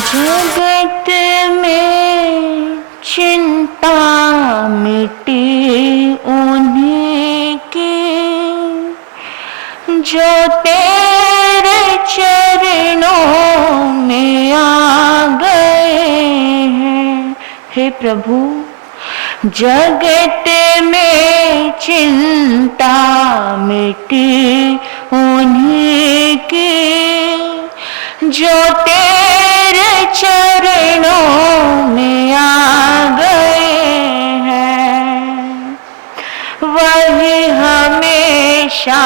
जगत में चिंता मिटी उन्हीं की जो तेरे चरणों में आ गए हैं। हे प्रभु, जगत में चिंता मिटी उन्हीं की जो तेरे चरणों में आ गए हैं। वही हमेशा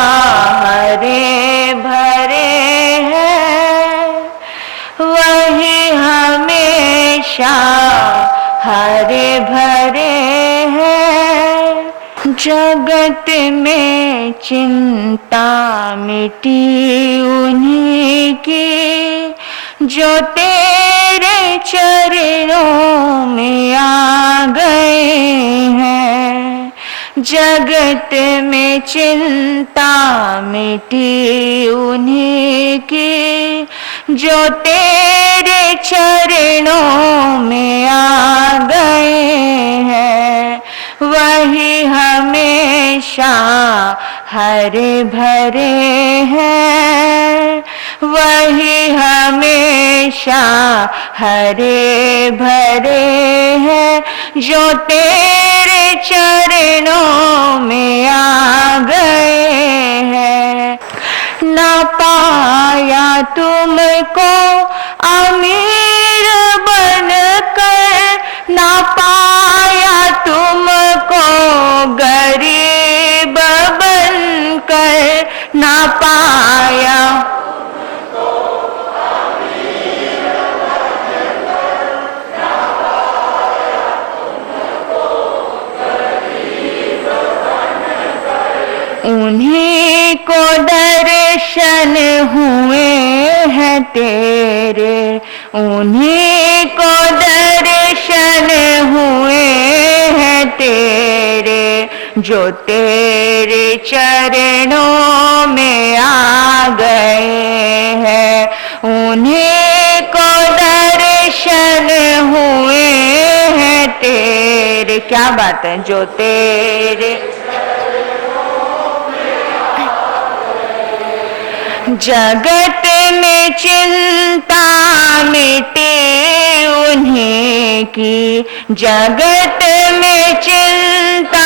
हरे भरे हैं, वही हमेशा हरे भरे हैं। जगत में चिंता मिटी उन्हीं की जो तेरे चरणों में आ गए हैं। जगत में चिंता मिटी उन्हीं की जो तेरे चरणों में आ गए हैं। वही हमेशा हरे भरे हैं, वही हमेशा हरे भरे हैं जो तेरे चरणों में आ गए हैं। ना पाया तुमको अमीर बनकर, ना पाया तुमको गरीब बनकर, ना पाया उन्हीं को दर्शन हुए हैं तेरे, उन्हीं को दर्शन हुए हैं तेरे जो तेरे चरणों में आ गए हैं। उन्हीं को दर्शन हुए हैं तेरे, क्या बात है, जो तेरे जगत में चिंता मिटी उन्हीं की, जगत में चिंता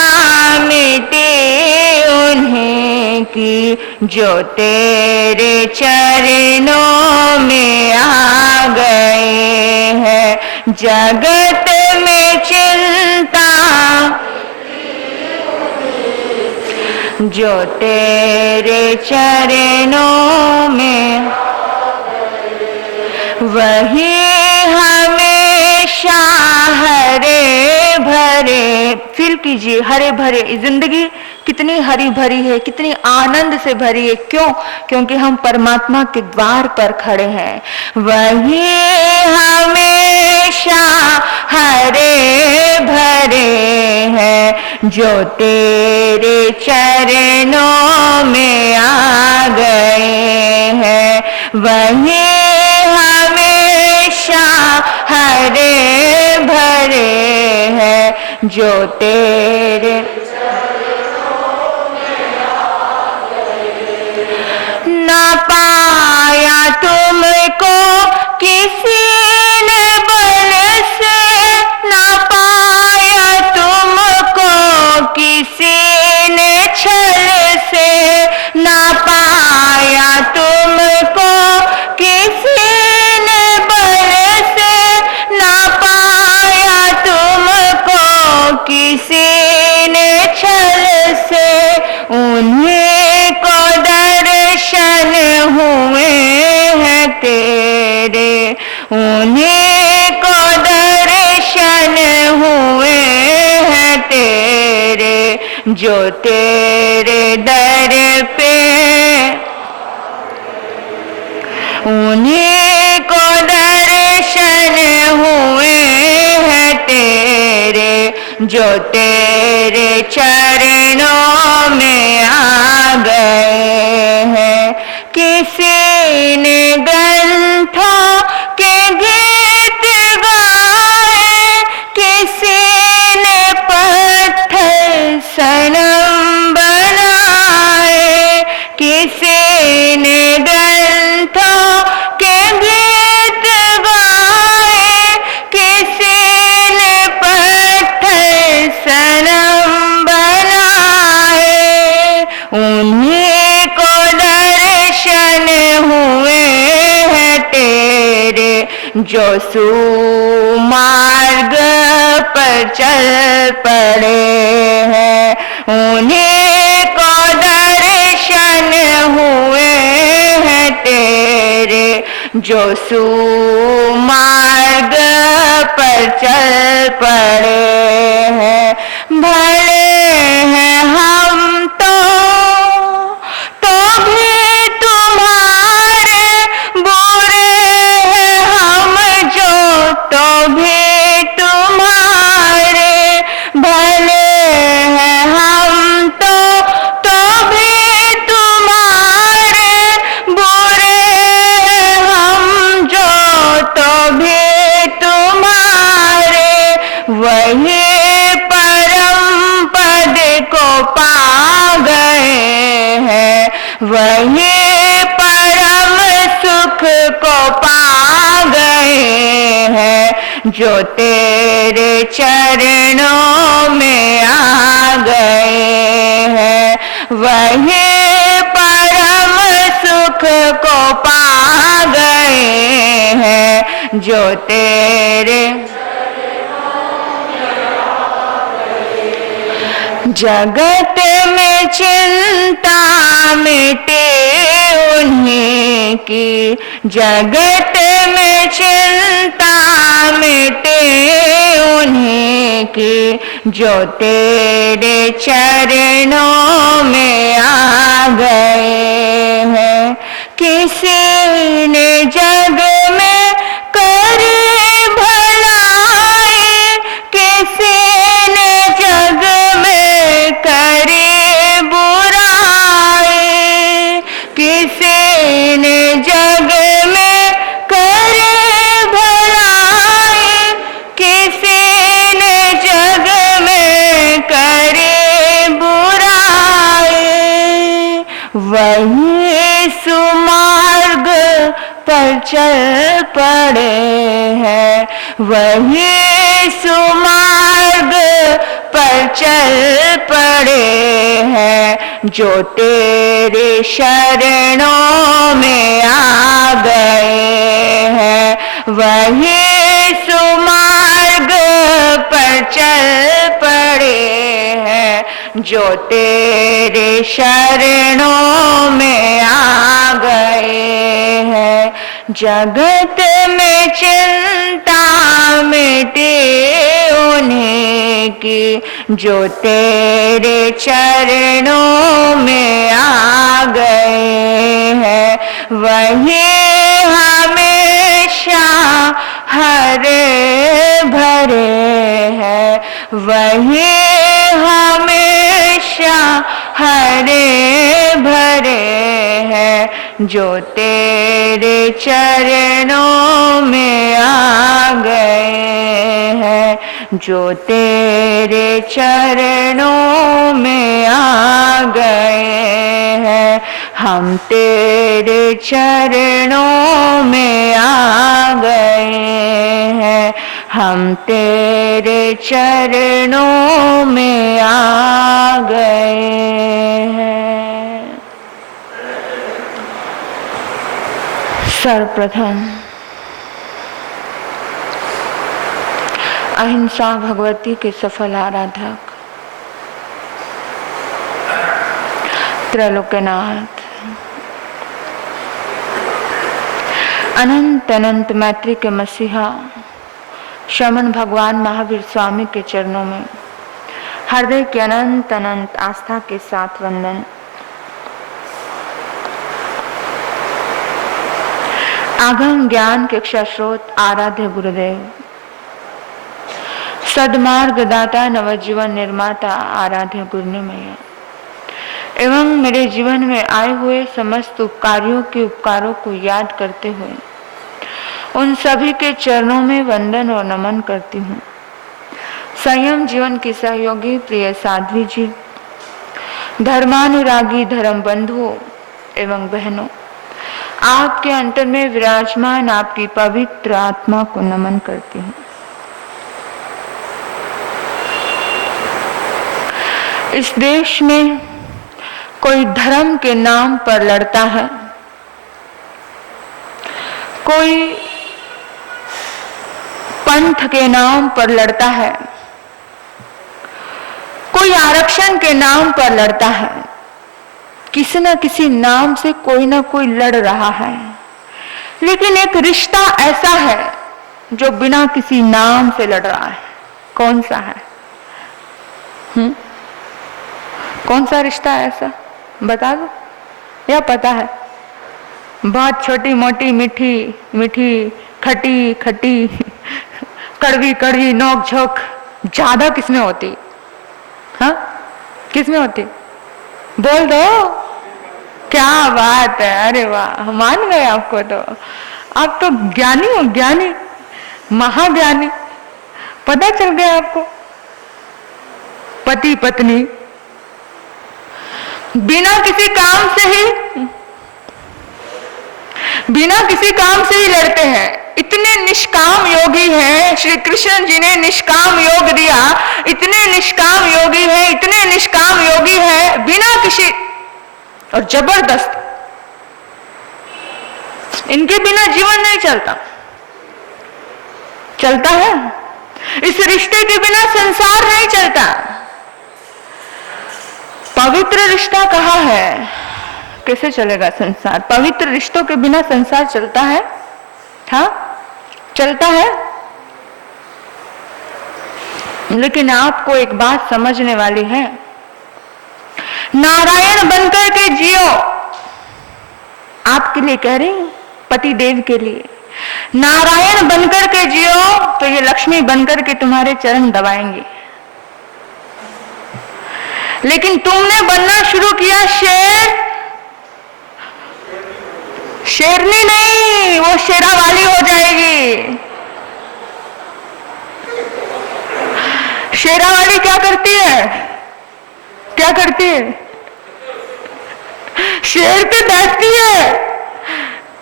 मिटी उन्हीं की जो तेरे चरणों में आ गए हैं। जगत में चिंता जो तेरे चरणों में, वही हमेशा हरे भरे। फील कीजिए, हरे भरे जिंदगी कितनी हरी भरी है, कितनी आनंद से भरी है। क्यों? क्योंकि हम परमात्मा के द्वार पर खड़े हैं। वही हमेशा हरे भरे हैं जो तेरे चरणों में आ गए हैं। वही हमेशा हरे भरे हैं जो तेरे ना पाया तुमको किसी ने बल से, ना पाया तुमको किसी ने छल से, ना पाया तुमको किसी ने बल से, ना पाया तुमको किसी ने छल से। उन्हीं को दर्शन हुए हैं तेरे, उन्हीं को दर्शन हुए हैं तेरे जो तेरे दर पे, उन्हीं को दर्शन हुए हैं तेरे जो तेरे चरणों में आ गए हैं। किसी ने ग्रंथों के जो सुमार्ग पर चल पड़े हैं, उन्हीं को दर्शन हुए हैं तेरे। जो सुमार्ग पर चल पड़े हैं, भले हैं हम तो भी तुम्हारे, बुरे हैं हम जो तो भी तुम्हारे। भले हैं हम तो भी तुम्हारे, बुरे हैं हम जो तो भी तुम्हारे। वही परम पद को पा गए हैं, वही परम सुख को पा गए हैं, जो तेरे चरणों में आ गए हैं। वही परम सुख को पा गए हैं, जो तेरे जगत में चिंता मिटे उन्हीं की, जगत में चिंता मिटे उन्हीं की, जो तेरे चरणों में आ गए हैं। किसी ने जग में करे भलाई, किसी ने जग में करे बुराई, किसी ने जग में करे भलाई, किसी ने जग में करे बुराई। वही सुमार्ग पर चल पड़े हैं, वही सुमार्ग पर चल पड़े हैं, जो तेरे शरणों में आ गए हैं। वही सुमार्ग पर चल पड़े हैं, जो तेरे शरणों में आ गए हैं। जगत में चिंता मिटे उन्हीं की, जो तेरे चरणों में आ गए हैं। वही हमेशा हरे भरे हैं, वही हमेशा हरे भरे हैं, जो तेरे चरणों में आ गए हैं, जो तेरे चरणों में आ गए हैं। हम तेरे चरणों में आ गए हैं, हम तेरे चरणों में आ गए हैं। सर्वप्रथम अहिंसा भगवती के सफल आराधक त्रैलोक्यनाथ अनंत अनंत मैत्री के मसीहा श्रमण भगवान महावीर स्वामी के चरणों में हृदय के अनंत अनंत आस्था के साथ वंदन। आगम ज्ञान के अक्षरस्रोत आराध्य गुरुदेव, सदमार्ग दाता नवजीवन निर्माता आराध्य गुरुनिमय एवं मेरे जीवन में आए हुए समस्त उपकारियों के उपकारों को याद करते हुए उन सभी के चरणों में वंदन और नमन करती हूँ। संयम जीवन की सहयोगी प्रिय साध्वी जी, धर्मानुरागी धर्म बंधुओं एवं बहनों, आपके अंतर में विराजमान आपकी पवित्र आत्मा को नमन करती हूँ। इस देश में कोई धर्म के नाम पर लड़ता है, कोई पंथ के नाम पर लड़ता है, कोई आरक्षण के नाम पर लड़ता है, किसी न किसी नाम से कोई ना कोई लड़ रहा है। लेकिन एक रिश्ता ऐसा है जो बिना किसी नाम से लड़ रहा है। कौन सा है? कौन सा रिश्ता है ऐसा? बता दो, या पता है? बहुत छोटी मोटी, मीठी मीठी, खटी खटी, कड़वी कड़वी, नोक झोंक ज्यादा किसमें होती? हाँ, किसमें होती? बोल दो। क्या बात है, अरे वाह, मान गए आपको। तो आप तो ज्ञानी हो, ज्ञानी, महाज्ञानी। पता चल गया आपको। पति पत्नी बिना किसी काम से ही लड़ते हैं। इतने निष्काम योगी हैं, श्री कृष्ण जी ने निष्काम योग दिया। इतने निष्काम योगी हैं, इतने निष्काम योगी हैं, बिना किसी, और जबरदस्त, इनके बिना जीवन नहीं चलता है। इस रिश्ते के बिना संसार नहीं चलता। पवित्र रिश्ता कहाँ है? कैसे चलेगा संसार? पवित्र रिश्तों के बिना संसार चलता है? हाँ, चलता है। लेकिन आपको एक बात समझने वाली है, नारायण बनकर के जियो। आपके लिए कह रही हूं, पति देव के लिए। नारायण बनकर के जियो तो ये लक्ष्मी बनकर के तुम्हारे चरण दबाएंगे। लेकिन तुमने बनना शुरू किया शेरनी नहीं, वो शेरा वाली हो जाएगी। शेरा वाली क्या करती है? शेर पे बैठती है,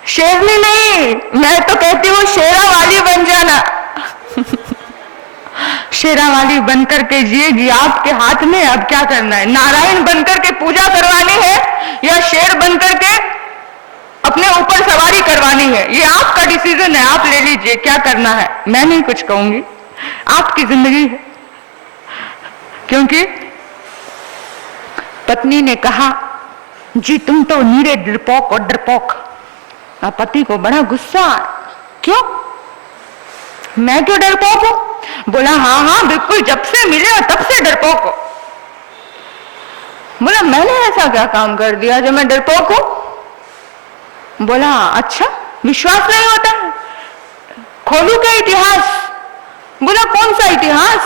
शेरनी नहीं। मैं तो कहती हूँ शेरा वाली बन जाना। शेरा वाली बनकर के जिएगी। आपके हाथ में अब क्या करना है? नारायण बनकर के पूजा करवानी है या शेर बनकर के अपने ऊपर सवारी करवानी है? ये आपका डिसीजन है, आप ले लीजिए क्या करना है। मैं नहीं कुछ कहूंगी, आपकी जिंदगी है। क्योंकि पत्नी ने कहा, जी तुम तो नीरे डरपोक और डरपोक। पति को बड़ा गुस्सा। क्यों? मैं क्यों डरपोक हूं? बोला हाँ बिल्कुल, जब से मिले और तब से डरपोक हो। बोला मैंने ऐसा क्या काम कर दिया जो मैं डरपोक हूं? बोला अच्छा, विश्वास नहीं होता? खोलू क्या इतिहास? बोला कौन सा इतिहास?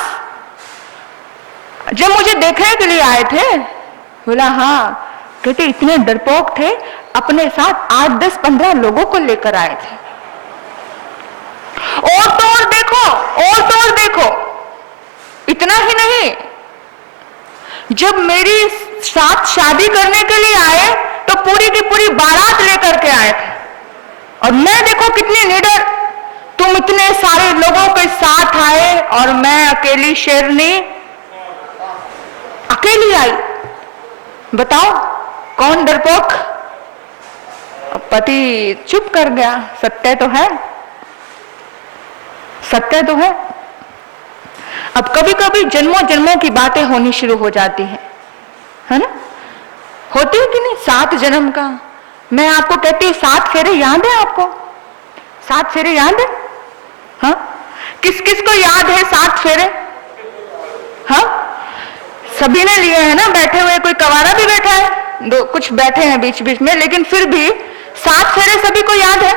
जब मुझे देखने के लिए आए थे। बोला हाँ। कहते इतने डरपोक थे, अपने साथ 8, 10, 15 लोगों को लेकर आए थे। और तो और देखो, इतना ही नहीं, जब मेरी साथ शादी करने के लिए आए तो पूरी की पूरी बारात लेकर के आए थे। और मैं देखो कितनी निडर, तुम इतने सारे लोगों के साथ आए और मैं अकेली शेरनी अकेली आई। बताओ कौन डरपोक? पति चुप कर गया। सत्य तो है। अब कभी कभी जन्मों जन्मों की बातें होनी शुरू हो जाती है ना? होती है कि नहीं? 7 जन्म का। मैं आपको कहती हूँ 7 फेरे याद है आपको? 7 फेरे याद है? हाँ, किस किस को याद है 7 फेरे? हाँ, सभी ने लिए है ना? बैठे हुए कोई कवारा भी बैठा है, दो कुछ बैठे हैं बीच बीच में, लेकिन फिर भी 7 फेरे सभी को याद है?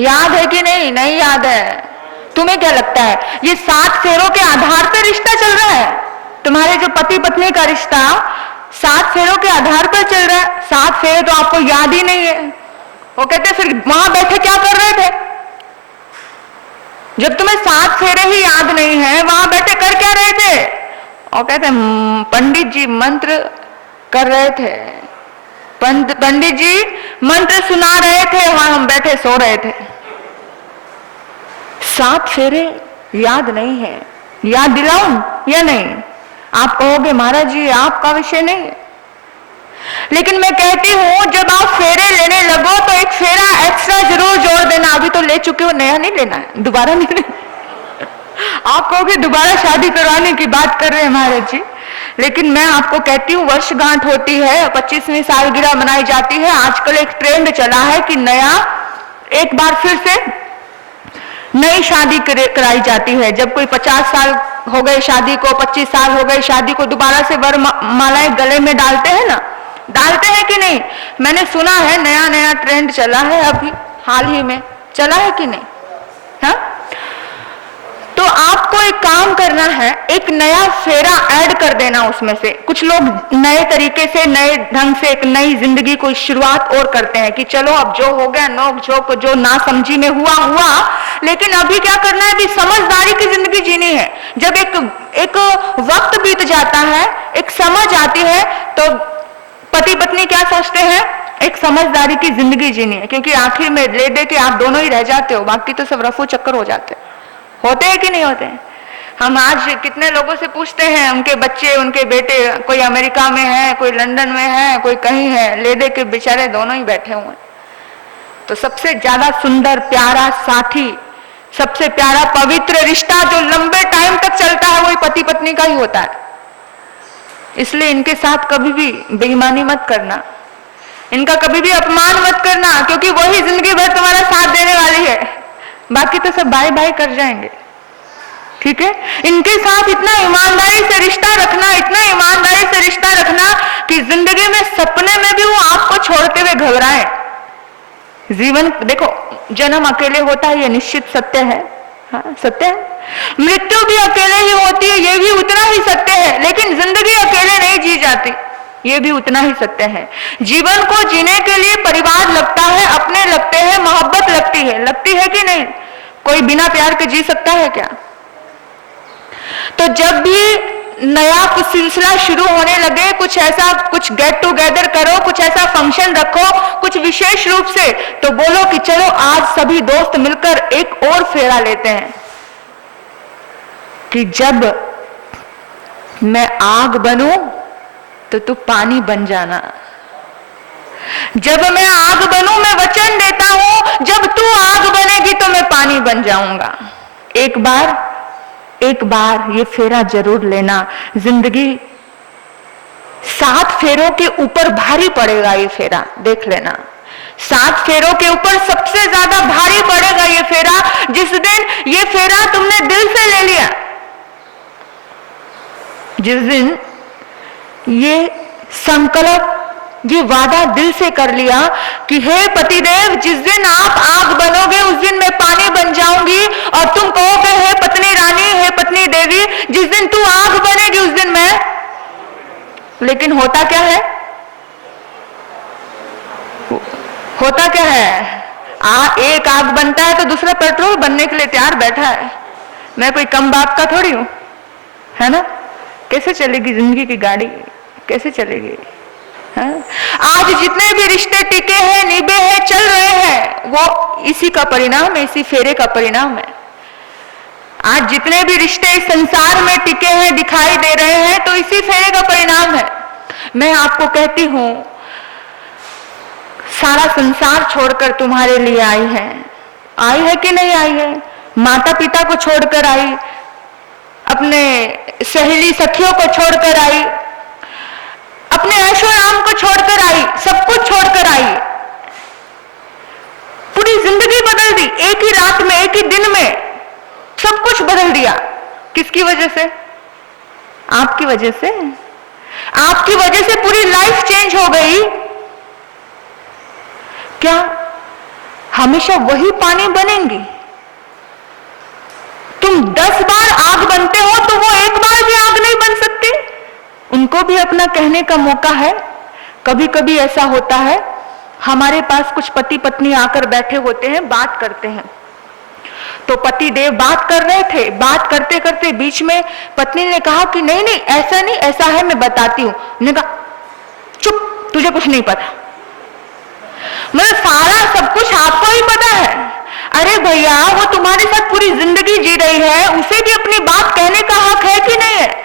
याद है कि नहीं? नहीं याद है। तुम्हें क्या लगता है ये 7 फेरों के आधार पर रिश्ता चल रहा है? तुम्हारे जो पति पत्नी का रिश्ता 7 फेरों के आधार पर चल रहा है। 7 फेरे तो आपको याद ही नहीं है। वो कहते फिर वहां बैठे क्या कर रहे थे? जब तुम्हें 7 फेरे ही याद नहीं है, वहां बैठे कर क्या रहे थे? और कहते पंडित जी मंत्र कर रहे थे, पंडित जी मंत्र सुना रहे थे, वहां हम बैठे सो रहे थे। 7 फेरे याद नहीं है। याद दिलाऊं या नहीं? आप कहोगे महाराज जी आपका विषय नहीं है। लेकिन मैं कहती हूं जब आप फेरे लेने लगो तो एक फेरा एक्स्ट्रा जरूर जोड़ देना। अभी तो ले चुके हो, नया नहीं लेना है, दोबारा नहीं लेना। आप कहोगे दोबारा शादी करवाने की बात कर रहे हैं महाराज जी, लेकिन मैं आपको कहती हूँ वर्षगांठ होती है, 25वीं सालगिरह मनाई जाती है। आजकल एक ट्रेंड चला है कि नया एक बार फिर से नई शादी कराई जाती है। जब कोई 50 साल हो गए शादी को, 25 साल हो गए शादी को, दोबारा से वर मालाएं गले में डालते हैं ना, डालते हैं कि नहीं? मैंने सुना है नया नया ट्रेंड चला है, अभी हाल ही में चला है कि नहीं? हाँ, तो आपको एक काम करना है, एक नया फेरा ऐड कर देना उसमें से। कुछ लोग नए तरीके से, नए ढंग से एक नई जिंदगी को शुरुआत और करते हैं कि चलो अब जो हो गया नोक झोंक, जो ना समझी में हुआ हुआ, लेकिन अभी क्या करना है, अभी समझदारी की जिंदगी जीनी है। जब एक वक्त बीत जाता है, एक समझ आती है, तो पति पत्नी क्या सोचते हैं, एक समझदारी की जिंदगी जीनी है, क्योंकि आखिर में ले दे के आप दोनों ही रह जाते हो, बाकी तो सब रफू चक्कर हो जाते हैं। होते हैं कि नहीं होते हैं? हम आज कितने लोगों से पूछते हैं, उनके बच्चे, उनके बेटे, कोई अमेरिका में है, कोई लंदन में है, कोई कहीं है, ले दे के बेचारे दोनों ही बैठे हुए हैं। तो सबसे ज्यादा सुंदर प्यारा साथी, सबसे प्यारा पवित्र रिश्ता जो लंबे टाइम तक चलता है, वही पति पत्नी का ही होता है। इसलिए इनके साथ कभी भी बेईमानी मत करना, इनका कभी भी अपमान मत करना, क्योंकि वही जिंदगी भर तुम्हारा साथ देने वाली है, बाकी तो सब बाय बाय कर जाएंगे। ठीक है? इनके साथ इतना ईमानदारी से रिश्ता रखना, इतना ईमानदारी से रिश्ता रखना कि जिंदगी में सपने में भी वो आपको छोड़ते हुए घबराए। जीवन देखो, जन्म अकेले होता है, ये निश्चित सत्य है। हाँ, सत्य है। मृत्यु भी अकेले ही होती है, ये भी उतना ही सत्य है। लेकिन जिंदगी अकेले नहीं जी जाती, ये भी उतना ही सत्य है। जीवन को जीने के लिए परिवार लगता है, अपने लगते हैं, मोहब्बत लगती है कि नहीं? कोई बिना प्यार के जी सकता है क्या? तो जब भी नया कुछ सिलसिला शुरू होने लगे, कुछ ऐसा, कुछ गेट टुगेदर करो, कुछ ऐसा फंक्शन रखो, कुछ विशेष रूप से, तो बोलो कि चलो आज सभी दोस्त मिलकर एक और फेरा लेते हैं कि जब मैं आग बनूं तो तू पानी बन जाना। जब मैं आग बनूं, मैं वचन देता हूं, जब तू आग बनेगी तो मैं पानी बन जाऊंगा। एक बार ये फेरा जरूर लेना। जिंदगी 7 फेरों के ऊपर भारी पड़ेगा ये फेरा, देख लेना। 7 फेरों के ऊपर सबसे ज्यादा भारी पड़ेगा ये फेरा, जिस दिन ये फेरा तुमने दिल से ले लिया, जिस दिन ये संकल्प, ये वादा दिल से कर लिया कि हे पतिदेव, जिस दिन आप आग बनोगे उस दिन मैं पानी बन जाऊंगी, और तुम कहोगे हे पत्नी रानी, हे पत्नी देवी, जिस दिन तू आग बनेगी उस दिन मैं। लेकिन होता क्या है? होता क्या है? एक आग बनता है तो दूसरा पेट्रोल बनने के लिए तैयार बैठा है। मैं कोई कम बाप का थोड़ी हूं, है ना? कैसे चलेगी जिंदगी की गाड़ी, कैसे चलेगी? हाँ? आज जितने भी रिश्ते टिके हैं, निभे हैं, चल रहे हैं, वो इसी का परिणाम है, इसी फेरे का परिणाम है। आज जितने भी रिश्ते इस संसार में टिके हैं, दिखाई दे रहे हैं, तो इसी फेरे का परिणाम है। मैं आपको कहती हूं, सारा संसार छोड़कर तुम्हारे लिए आई है कि नहीं आई है? माता पिता को छोड़कर आई, अपने सहेली सखियों को छोड़कर आई, अपने ऐशो आराम को छोड़कर आई, सब कुछ छोड़कर आई, पूरी जिंदगी बदल दी। एक ही रात में, एक ही दिन में सब कुछ बदल दिया। किसकी वजह से? आपकी वजह से। आपकी वजह से पूरी लाइफ चेंज हो गई। क्या हमेशा वही पानी बनेंगी? तुम 10 बार आग बनते हो तो वो एक बार भी आग नहीं बन सकती। उनको भी अपना कहने का मौका है। कभी कभी ऐसा होता है, हमारे पास कुछ पति पत्नी आकर बैठे होते हैं, बात करते हैं, तो पति देव बात कर रहे थे, बात करते करते बीच में पत्नी ने कहा कि नहीं नहीं ऐसा नहीं, ऐसा है, मैं बताती हूं। उन्होंने कहा चुप, तुझे कुछ नहीं पता। मतलब सारा सब कुछ आपको ही पता है। अरे भैया, वो तुम्हारे साथ पूरी जिंदगी जी रही है, उसे भी अपनी बात कहने का हक है कि नहीं है?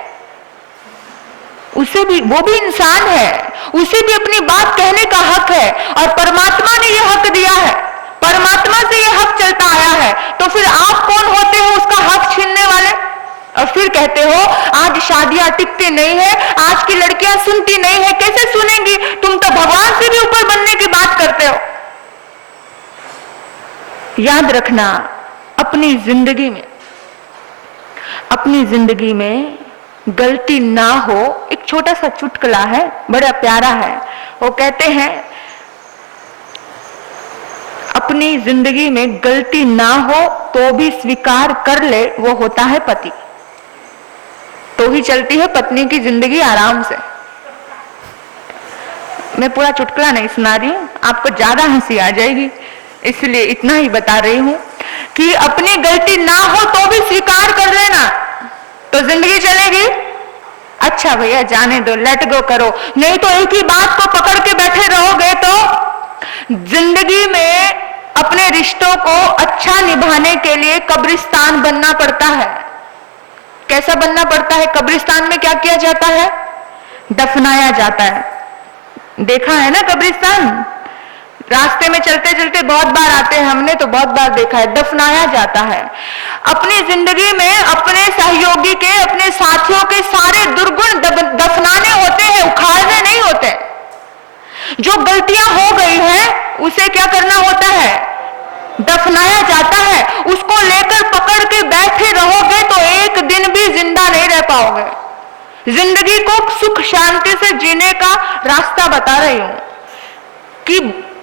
उसे भी, वो भी इंसान है, उसे भी अपनी बात कहने का हक है, और परमात्मा ने यह हक दिया है, परमात्मा से यह हक चलता आया है, तो फिर आप कौन होते हो उसका हक छीनने वाले? और फिर कहते हो आज शादियां टिकती नहीं है, आज की लड़कियां सुनती नहीं है। कैसे सुनेंगी? तुम तो भगवान से भी ऊपर बनने की बात करते हो। याद रखना, अपनी जिंदगी में गलती ना हो। एक छोटा सा चुटकुला है, बड़ा प्यारा है। वो कहते हैं अपनी जिंदगी में गलती ना हो तो भी स्वीकार कर ले, वो होता है पति। तो ही चलती है पत्नी की जिंदगी आराम से। मैं पूरा चुटकुला नहीं सुना रही हूं, आपको ज्यादा हंसी आ जाएगी, इसलिए इतना ही बता रही हूं कि अपनी गलती ना हो तो भी स्वीकार कर लेना, तो जिंदगी चलेगी। अच्छा भैया जाने दो, लेट गो करो, नहीं तो एक ही बात को पकड़ के बैठे रहोगे तो जिंदगी में अपने रिश्तों को अच्छा निभाने के लिए कब्रिस्तान बनना पड़ता है। कैसा बनना पड़ता है? कब्रिस्तान में क्या किया जाता है? दफनाया जाता है। देखा है ना कब्रिस्तान? रास्ते में चलते चलते बहुत बार आते हैं, हमने तो बहुत बार देखा है। दफनाया जाता है। अपनी जिंदगी में अपने सहयोगी के, अपने साथियों के सारे दुर्गुण दफनाने होते हैं, उखाड़ने नहीं होते। जो गलतियां हो गई हैं उसे क्या करना होता है? दफनाया जाता है। उसको लेकर पकड़ के बैठे रहोगे तो एक दिन भी जिंदा नहीं रह पाओगे। जिंदगी को सुख शांति से जीने का रास्ता बता रही हूं कि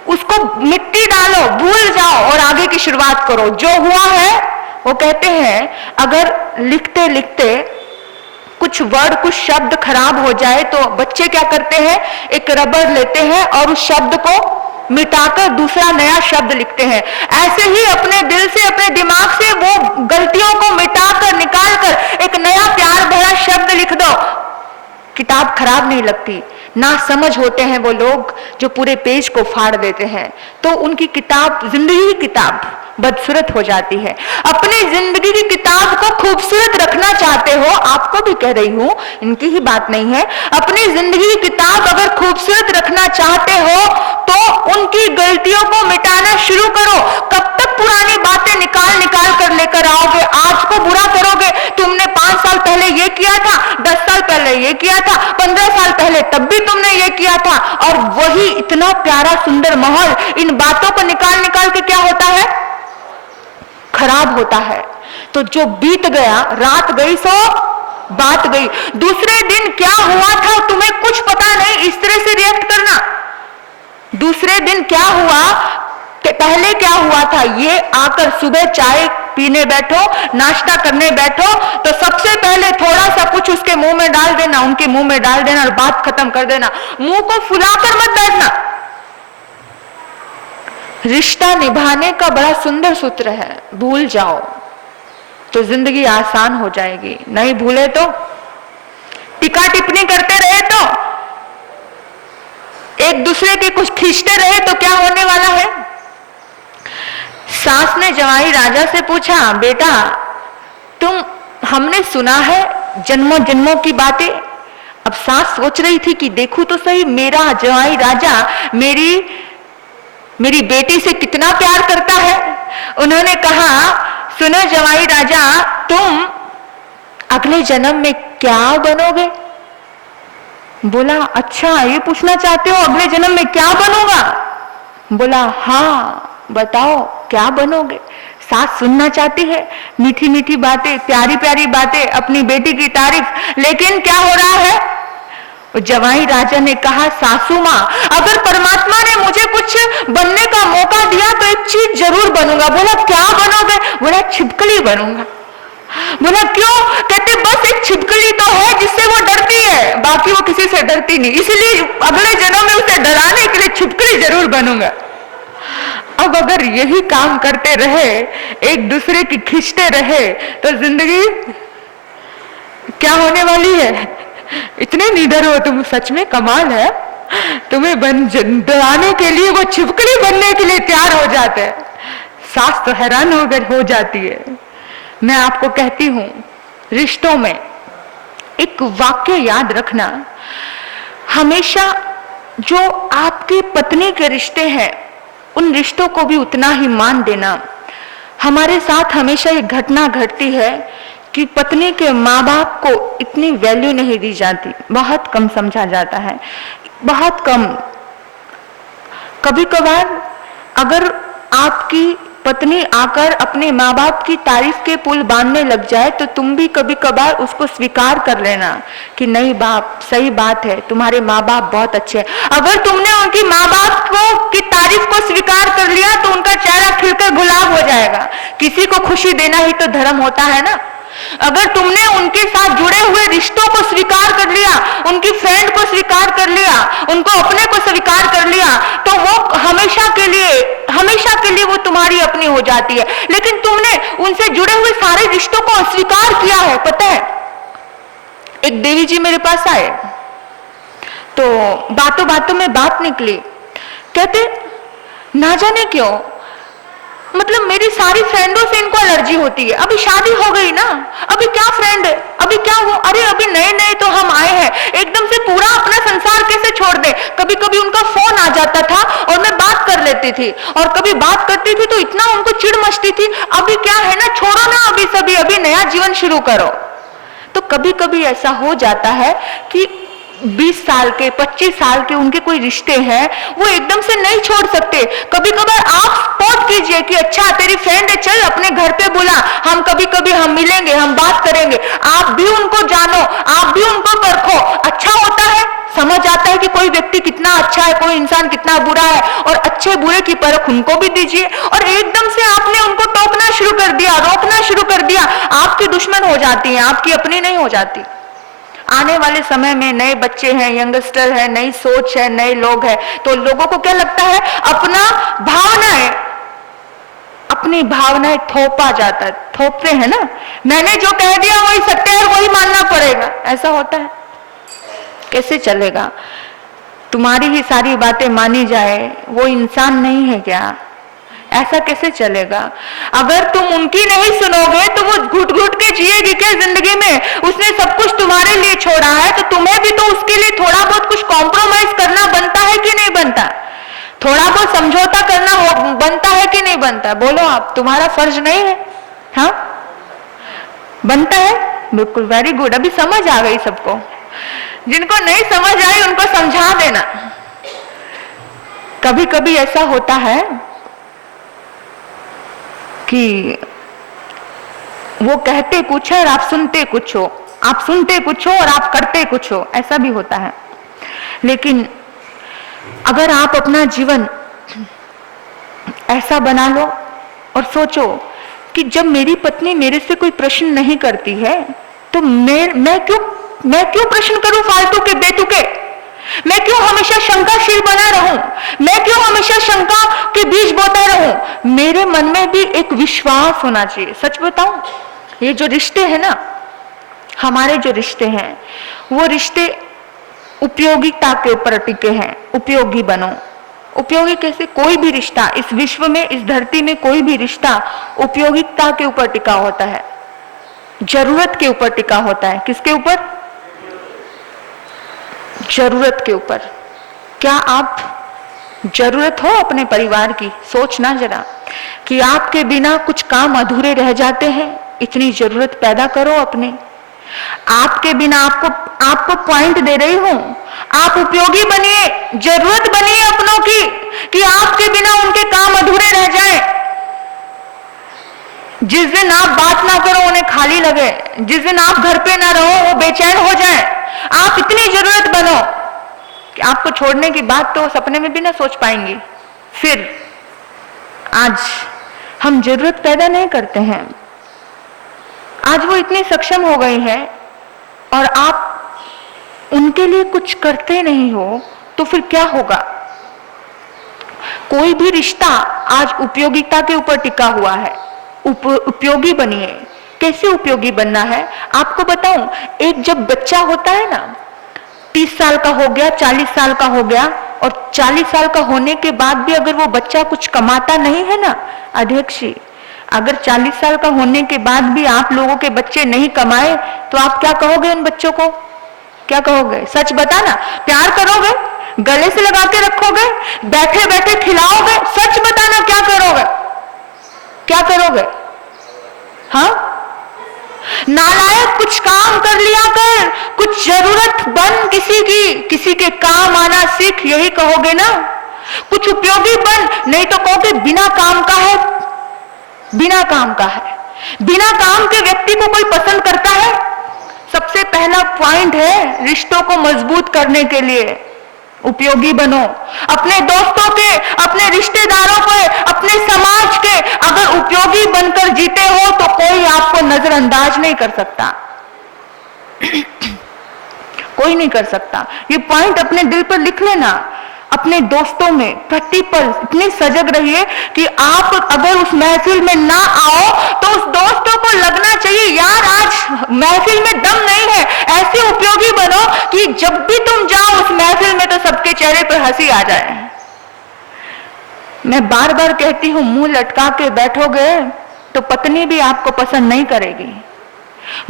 उसको मिट्टी डालो, भूल जाओ और आगे की शुरुआत करो। जो हुआ है वो कहते हैं अगर लिखते लिखते कुछ वर्ड, कुछ शब्द खराब हो जाए तो बच्चे क्या करते हैं? एक रबर लेते हैं और उस शब्द को मिटाकर दूसरा नया शब्द लिखते हैं। ऐसे ही अपने दिल से, अपने दिमाग से वो गलतियों को मिटाकर, निकालकर एक नया प्यार भरा शब्द लिख दो। किताब खराब नहीं लगती। ना समझ होते हैं वो लोग जो पूरे पेज को फाड़ देते हैं, तो उनकी किताब, जिंदगी की किताब बदसूरत हो जाती है। अपनी जिंदगी की किताब को खूबसूरत रखना चाहते हो, आपको भी कह रही हूं, इनकी ही बात नहीं है। अपनी जिंदगी की किताब अगर खूबसूरत रखना चाहते हो तो उनकी गलतियों को मिटाना शुरू करो। कब तक पुरानी बातें निकाल निकाल कर लेकर आओगे? आज को बुरा करोगे। तुमने 5 साल पहले ये किया था, 10 साल पहले ये किया था, 15 साल पहले तब भी तुमने ये किया था, और वही इतना प्यारा सुंदर माहौल इन बातों को निकाल निकाल के क्या होता है? खराब होता है। तो जो बीत गया, रात गई सो बात गई। दूसरे दिन क्या हुआ था तुम्हें कुछ पता नहीं, इस तरह से रिएक्ट करना। दूसरे दिन क्या हुआ, पहले क्या हुआ था, ये आकर सुबह चाय पीने बैठो, नाश्ता करने बैठो तो सबसे पहले थोड़ा सा कुछ उसके मुंह में डाल देना, उनके मुंह में डाल देना और बात खत्म कर देना। मुंह को फुलाकर मत बैठना। रिश्ता निभाने का बड़ा सुंदर सूत्र है, भूल जाओ तो जिंदगी आसान हो जाएगी। नहीं भूले तो, टिका टिप्पणी करते रहे तो, एक दूसरे के कुछ खींचते रहे तो क्या होने वाला है? सास ने जवाई राजा से पूछा, बेटा हमने सुना है जन्मों जन्मों की बातें। अब सास सोच रही थी कि देखूं तो सही, मेरा जवाई राजा मेरी बेटी से कितना प्यार करता है। उन्होंने कहा, सुनो जवाई राजा, तुम अगले जन्म में क्या बनोगे? बोला, अच्छा ये पूछना चाहते हो अगले जन्म में क्या बनूंगा? बोला, हाँ बताओ क्या बनोगे? सास सुनना चाहती है मीठी मीठी बातें, प्यारी प्यारी बातें, अपनी बेटी की तारीफ, लेकिन क्या हो रहा है? जवाई राजा ने कहा, सासू माँ अगर परमात्मा ने मुझे कुछ बनने का मौका दिया तो एक चीज जरूर बनूंगा। बोला, क्या बनोगे? बोला, छिपकली बनूंगा। बोला, क्यों? कहते बस एक छिपकली तो है जिससे वो डरती है, बाकी वो किसी से डरती नहीं, इसलिए अगले जन्म में उसे डराने के लिए छिपकली जरूर बनूंगा। अब अगर यही काम करते रहे, एक दूसरे की खींचते रहे, तो जिंदगी क्या होने वाली है? इतने निडर हो तुम, सच में कमाल है। तुम्हें डराने के लिए वो छिपकली बनने के लिए तैयार हो जाते हैं। सास तो हैरान हो जाती है। मैं आपको कहती हूं, रिश्तों में एक वाक्य याद रखना, हमेशा जो आपकी पत्नी के रिश्ते हैं उन रिश्तों को भी उतना ही मान देना। हमारे साथ हमेशा ये घटना घटती है कि पत्नी के माँ बाप को इतनी वैल्यू नहीं दी जाती, बहुत कम समझा जाता है, बहुत कम। कभी कभार अगर आपकी पत्नी आकर अपने माँ बाप की तारीफ के पुल बांधने लग जाए तो तुम भी कभी कभार उसको स्वीकार कर लेना कि नहीं बाप, सही बात है, तुम्हारे माँ बाप बहुत अच्छे हैं। अगर तुमने उनकी माँ बाप को की तारीफ को स्वीकार कर लिया तो उनका चेहरा खिलकर गुलाब हो जाएगा। किसी को खुशी देना ही तो धर्म होता है ना। अगर तुमने उनके साथ जुड़े हुए रिश्तों को स्वीकार कर लिया, उनकी फ्रेंड को स्वीकार कर लिया, उनको अपने को स्वीकार कर लिया, तो वो हमेशा के लिए वो तुम्हारी अपनी हो जाती है। लेकिन तुमने उनसे जुड़े हुए सारे रिश्तों को अस्वीकार किया है। पता है, एक देवी जी मेरे पास आए तो बातों बातों में बात निकली, कहते ना जाने क्यों मतलब मेरी सारी फ्रेंडों से इनको एलर्जी होती है। अभी शादी हो गई ना, अभी क्या फ्रेंड है, अभी क्या वो, अरे अभी नए नए तो हम आए हैं, एकदम से पूरा अपना संसार कैसे छोड़ दे। कभी कभी उनका फोन आ जाता था और मैं बात कर लेती थी, और कभी बात करती थी तो इतना उनको चिढ़ मचती थी, अभी क्या है ना, छोड़ो ना अभी सभी, अभी नया जीवन शुरू करो। तो कभी कभी ऐसा हो जाता है कि 20 साल के 25 साल के उनके कोई रिश्ते हैं, वो एकदम से नहीं छोड़ सकते। कभी कभार आप स्पॉट कीजिए कि अच्छा तेरी फ्रेंड है, चल अपने घर पे बुला, हम कभी कभी हम मिलेंगे, हम बात करेंगे। आप भी उनको जानो, आप भी उनको परखो। अच्छा होता है, समझ आता है कि कोई व्यक्ति कितना अच्छा है, कोई इंसान कितना बुरा है, और अच्छे बुरे की परख उनको भी दीजिए। और एकदम से आपने उनको टोकना शुरू कर दिया, रोकना शुरू कर दिया, आपकी दुश्मन हो जाती है, आपकी अपनी नहीं हो जाती। आने वाले समय में नए बच्चे हैं, यंगस्टर है, नई सोच है, नए लोग हैं, तो लोगों को क्या लगता है, अपनी भावनाएं थोपा जाता है, थोपते हैं ना, मैंने जो कह दिया वही सत्य है, वही मानना पड़ेगा, ऐसा होता है। कैसे चलेगा? तुम्हारी ही सारी बातें मानी जाए, वो इंसान नहीं है क्या? ऐसा कैसे चलेगा? अगर तुम उनकी नहीं सुनोगे तो वो घुट घुट के जिएगी क्या जिंदगी में? उसने सब कुछ तुम्हारे लिए छोड़ा है, तो तुम्हें भी तो उसके लिए थोड़ा बहुत कुछ कॉम्प्रोमाइज करना बनता है कि नहीं बनता? थोड़ा बहुत समझौता करना बनता है कि नहीं बनता? बोलो आप, तुम्हारा फर्ज नहीं है? हाँ, बनता है, बिल्कुल, वेरी गुड। अभी समझ आ गई सबको। जिनको नहीं समझ आई उनको समझा देना। कभी कभी ऐसा होता है कि वो कहते कुछ है और आप सुनते कुछ हो, आप सुनते कुछ हो और आप करते कुछ हो, ऐसा भी होता है। लेकिन अगर आप अपना जीवन ऐसा बना लो और सोचो कि जब मेरी पत्नी मेरे से कोई प्रश्न नहीं करती है तो मैं क्यों प्रश्न करूं फालतू के, बेतुके? मैं क्यों हमेशा शंकाशील बना रहूं? मैं क्यों हमेशा शंका के बीज बोता रहूं? मेरे मन में भी एक विश्वास होना चाहिए। सच बताऊं, ये जो रिश्ते हैं ना, हमारे जो रिश्ते हैं, वो रिश्ते उपयोगिता के ऊपर टिके हैं। उपयोगी बनो। उपयोगी कैसे? कोई भी रिश्ता इस विश्व में, इस धरती में, कोई भी रिश्ता उपयोगिता के ऊपर टिका होता है, जरूरत के ऊपर टिका होता है। किसके ऊपर? जरूरत के ऊपर। क्या आप जरूरत हो अपने परिवार की? सोचना जरा कि आपके बिना कुछ काम अधूरे रह जाते हैं, इतनी जरूरत पैदा करो अपने। आपके बिना आपको पॉइंट दे रही हूं, आप उपयोगी बनिए, जरूरत बनिए अपनों की, कि आपके बिना उनके काम अधूरे रह जाएं। जिस दिन आप बात ना करो उन्हें खाली लगे, जिस दिन आप घर पे ना रहो वो बेचैन हो जाए। आप इतनी जरूरत बनो कि आपको छोड़ने की बात तो सपने में भी ना सोच पाएंगी। फिर आज हम जरूरत पैदा नहीं करते हैं, आज वो इतनी सक्षम हो गई है और आप उनके लिए कुछ करते नहीं हो, तो फिर क्या होगा? कोई भी रिश्ता आज उपयोगिता के ऊपर टिका हुआ है। उपयोगी बनिए। कैसे उपयोगी बनना है आपको बताऊं? एक जब बच्चा होता है ना, 30 साल का हो गया, 40 साल का हो गया, और 40 साल का होने के बाद भी अगर वो बच्चा कुछ कमाता नहीं है ना, अध्यक्ष जी, अगर 40 साल का होने के बाद भी आप लोगों के बच्चे नहीं कमाए तो आप क्या कहोगे उन बच्चों को? क्या कहोगे? सच बताना। प्यार करोगे? गले से लगा के रखोगे, बैठे बैठे खिलाओगे? सच बताना, क्या करोगे? क्या करोगे? हाँ, नालायक कुछ काम कर लिया कर, कुछ जरूरत बन किसी के काम आना सीख, यही कहोगे ना? कुछ उपयोगी बन, नहीं तो कहोगे बिना काम का है, बिना काम का है। बिना काम के व्यक्ति को कोई पसंद करता है? सबसे पहला पॉइंट है रिश्तों को मजबूत करने के लिए उपयोगी बनो। अपने दोस्तों के, अपने रिश्तेदारों के, अपने समाज के अगर उपयोगी बनकर जीते हो तो कोई आपको नजरअंदाज नहीं कर सकता। कोई नहीं कर सकता। ये पॉइंट अपने दिल पर लिख लेना। अपने दोस्तों में प्रतिपल इतने सजग रहिए कि आप अगर उस महफिल में ना आओ तो उस दोस्तों को लगना चाहिए यार आज महफिल में दम नहीं है। ऐसे उपयोगी बनो कि जब भी तुम जाओ उस महफिल में तो सबके चेहरे पर हंसी आ जाए। मैं बार बार कहती हूं, मुंह लटका के बैठोगे तो पत्नी भी आपको पसंद नहीं करेगी।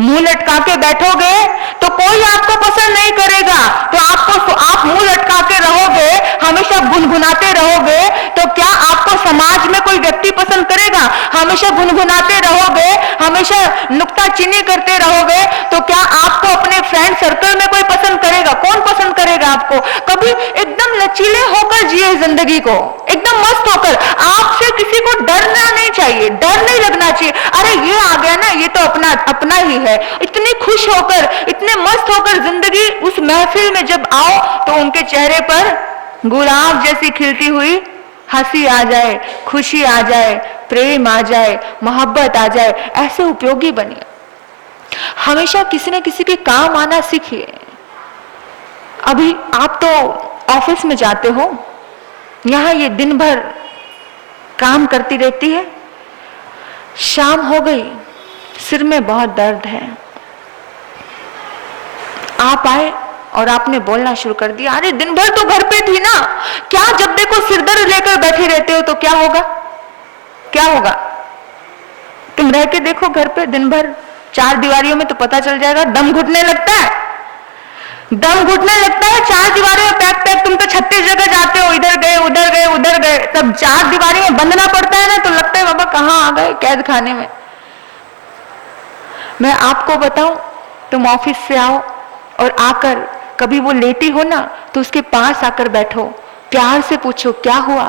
मुंह लटका के बैठोगे तो कोई आपको पसंद नहीं करेगा। तो आप मुंह लटका के रहोगे, हमेशा गुनगुनाते रहोगे तो क्या आपको समाज में कोई व्यक्ति पसंद करेगा? हमेशा गुनगुनाते रहोगे, हमेशा नुक्ताचीनी करते रहोगे तो क्या आपको अपने फ्रेंड सर्कल में कोई पसंद करेगा? कौन पसंद करेगा आपको? कभी एकदम लचीले होकर जिए जिंदगी को, एकदम मस्त होकर। आपसे किसी को डरना नहीं चाहिए, डर नहीं लगना चाहिए। अरे ये आ गया ना, ये तो अपना ही है। इतनी खुश होकर, इतने मस्त होकर जिंदगी उस महफिल में जब आओ तो उनके चेहरे पर गुलाब जैसी खिलती हुई हंसी आ जाए, खुशी आ जाए, प्रेम आ जाए, मोहब्बत आ जाए। ऐसे उपयोगी बनिए। हमेशा किसी न किसी के काम आना सीखिए। अभी आप तो ऑफिस में जाते हो, यहां ये दिन भर काम करती रहती है, शाम हो गई, सिर में बहुत दर्द है, आप आए और आपने बोलना शुरू कर दिया, अरे दिन भर तो घर पे थी ना, क्या जब देखो सिर दर्द लेकर बैठे रहते हो? तो क्या होगा? क्या होगा? तुम रह के देखो घर पे दिन भर चार दीवारियों में, तो पता चल जाएगा। दम घुटने लगता है, दम घुटने लगता है चार दीवारों में पैक पैक। तुम तो 36 जगह जाते हो, इधर गए उधर गए उधर गए, तब चार दीवारी में बंधना पड़ता है ना, तो लगता है बाबा कहाँ आ गए, कैद खाने में। मैं आपको बताऊं, तुम ऑफिस से आओ और आकर कभी वो लेटी हो ना तो उसके पास आकर बैठो, प्यार से पूछो क्या हुआ,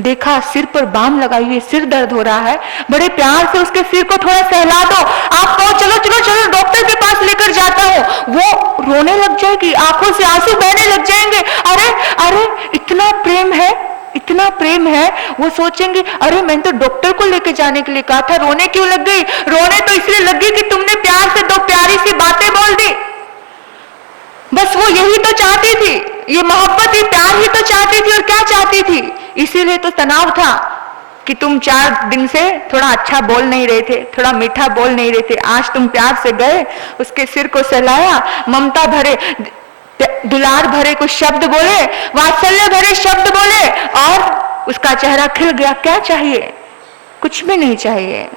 देखा सिर पर बाम लगाई हुई, सिर दर्द हो रहा है, बड़े प्यार से उसके सिर को थोड़ा सहला दो। आप कहो चलो चलो चलो डॉक्टर के पास लेकर जाता हूं, वो रोने लग जाएगी, आंखों से आंसू बहने लग जाएंगे। अरे अरे इतना प्रेम है, इतना प्रेम है। वो सोचेंगे अरे मैंने तो डॉक्टर को लेके जाने के लिए कहा था, रोने क्यों लग गई? रोने तो इसलिए लग गई कि तुमने प्यार से दो प्यारी सी बातें बोल दी। बस वो यही तो चाहती थी, ये मोहब्बत ही, प्यार ही तो चाहती थी। और क्या चाहती थी? इसीलिए तो तनाव था कि तुम 4 दिन से थोड़ा अच्छा बोल नहीं रहे थे, थोड़ा मीठा बोल नहीं रहे थे। आज तुम प्यार से गए, उसके सिर को सहलाया, ममता भरे दुलार भरे कुछ शब्द बोले, वात्सल्य भरे शब्द बोले और उसका चेहरा खिल गया। क्या चाहिए? कुछ भी नहीं चाहिए।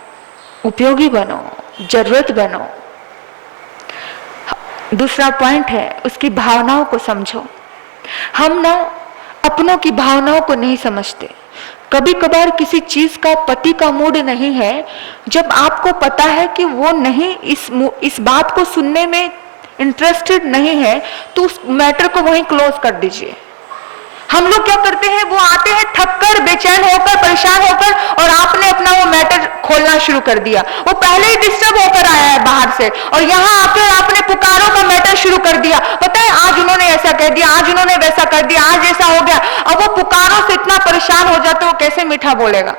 उपयोगी बनो, जरूरत बनो। दूसरा पॉइंट है उसकी भावनाओं को समझो। हम ना अपनों की भावनाओं को नहीं समझते। कभी कभार किसी चीज का पति का मूड नहीं है, जब आपको पता है कि वो नहीं इस बात को सुनने में इंटरेस्टेड नहीं है, तो उस मैटर को वहीं क्लोज कर दीजिए। हम लोग क्या करते हैं, वो आते हैं थक कर, बेचैन होकर, परेशान होकर, और आपने अपना वो मैटर खोलना शुरू कर दिया। वो पहले ही डिस्टर्ब होकर आया है बाहर से, और यहाँ आकर आपने पुकारों का मैटर शुरू कर दिया। पता है आज उन्होंने ऐसा कह दिया, आज उन्होंने वैसा कर दिया, आज ऐसा हो गया। अब वो पुकारों से इतना परेशान हो जाते, वो कैसे मीठा बोलेगा?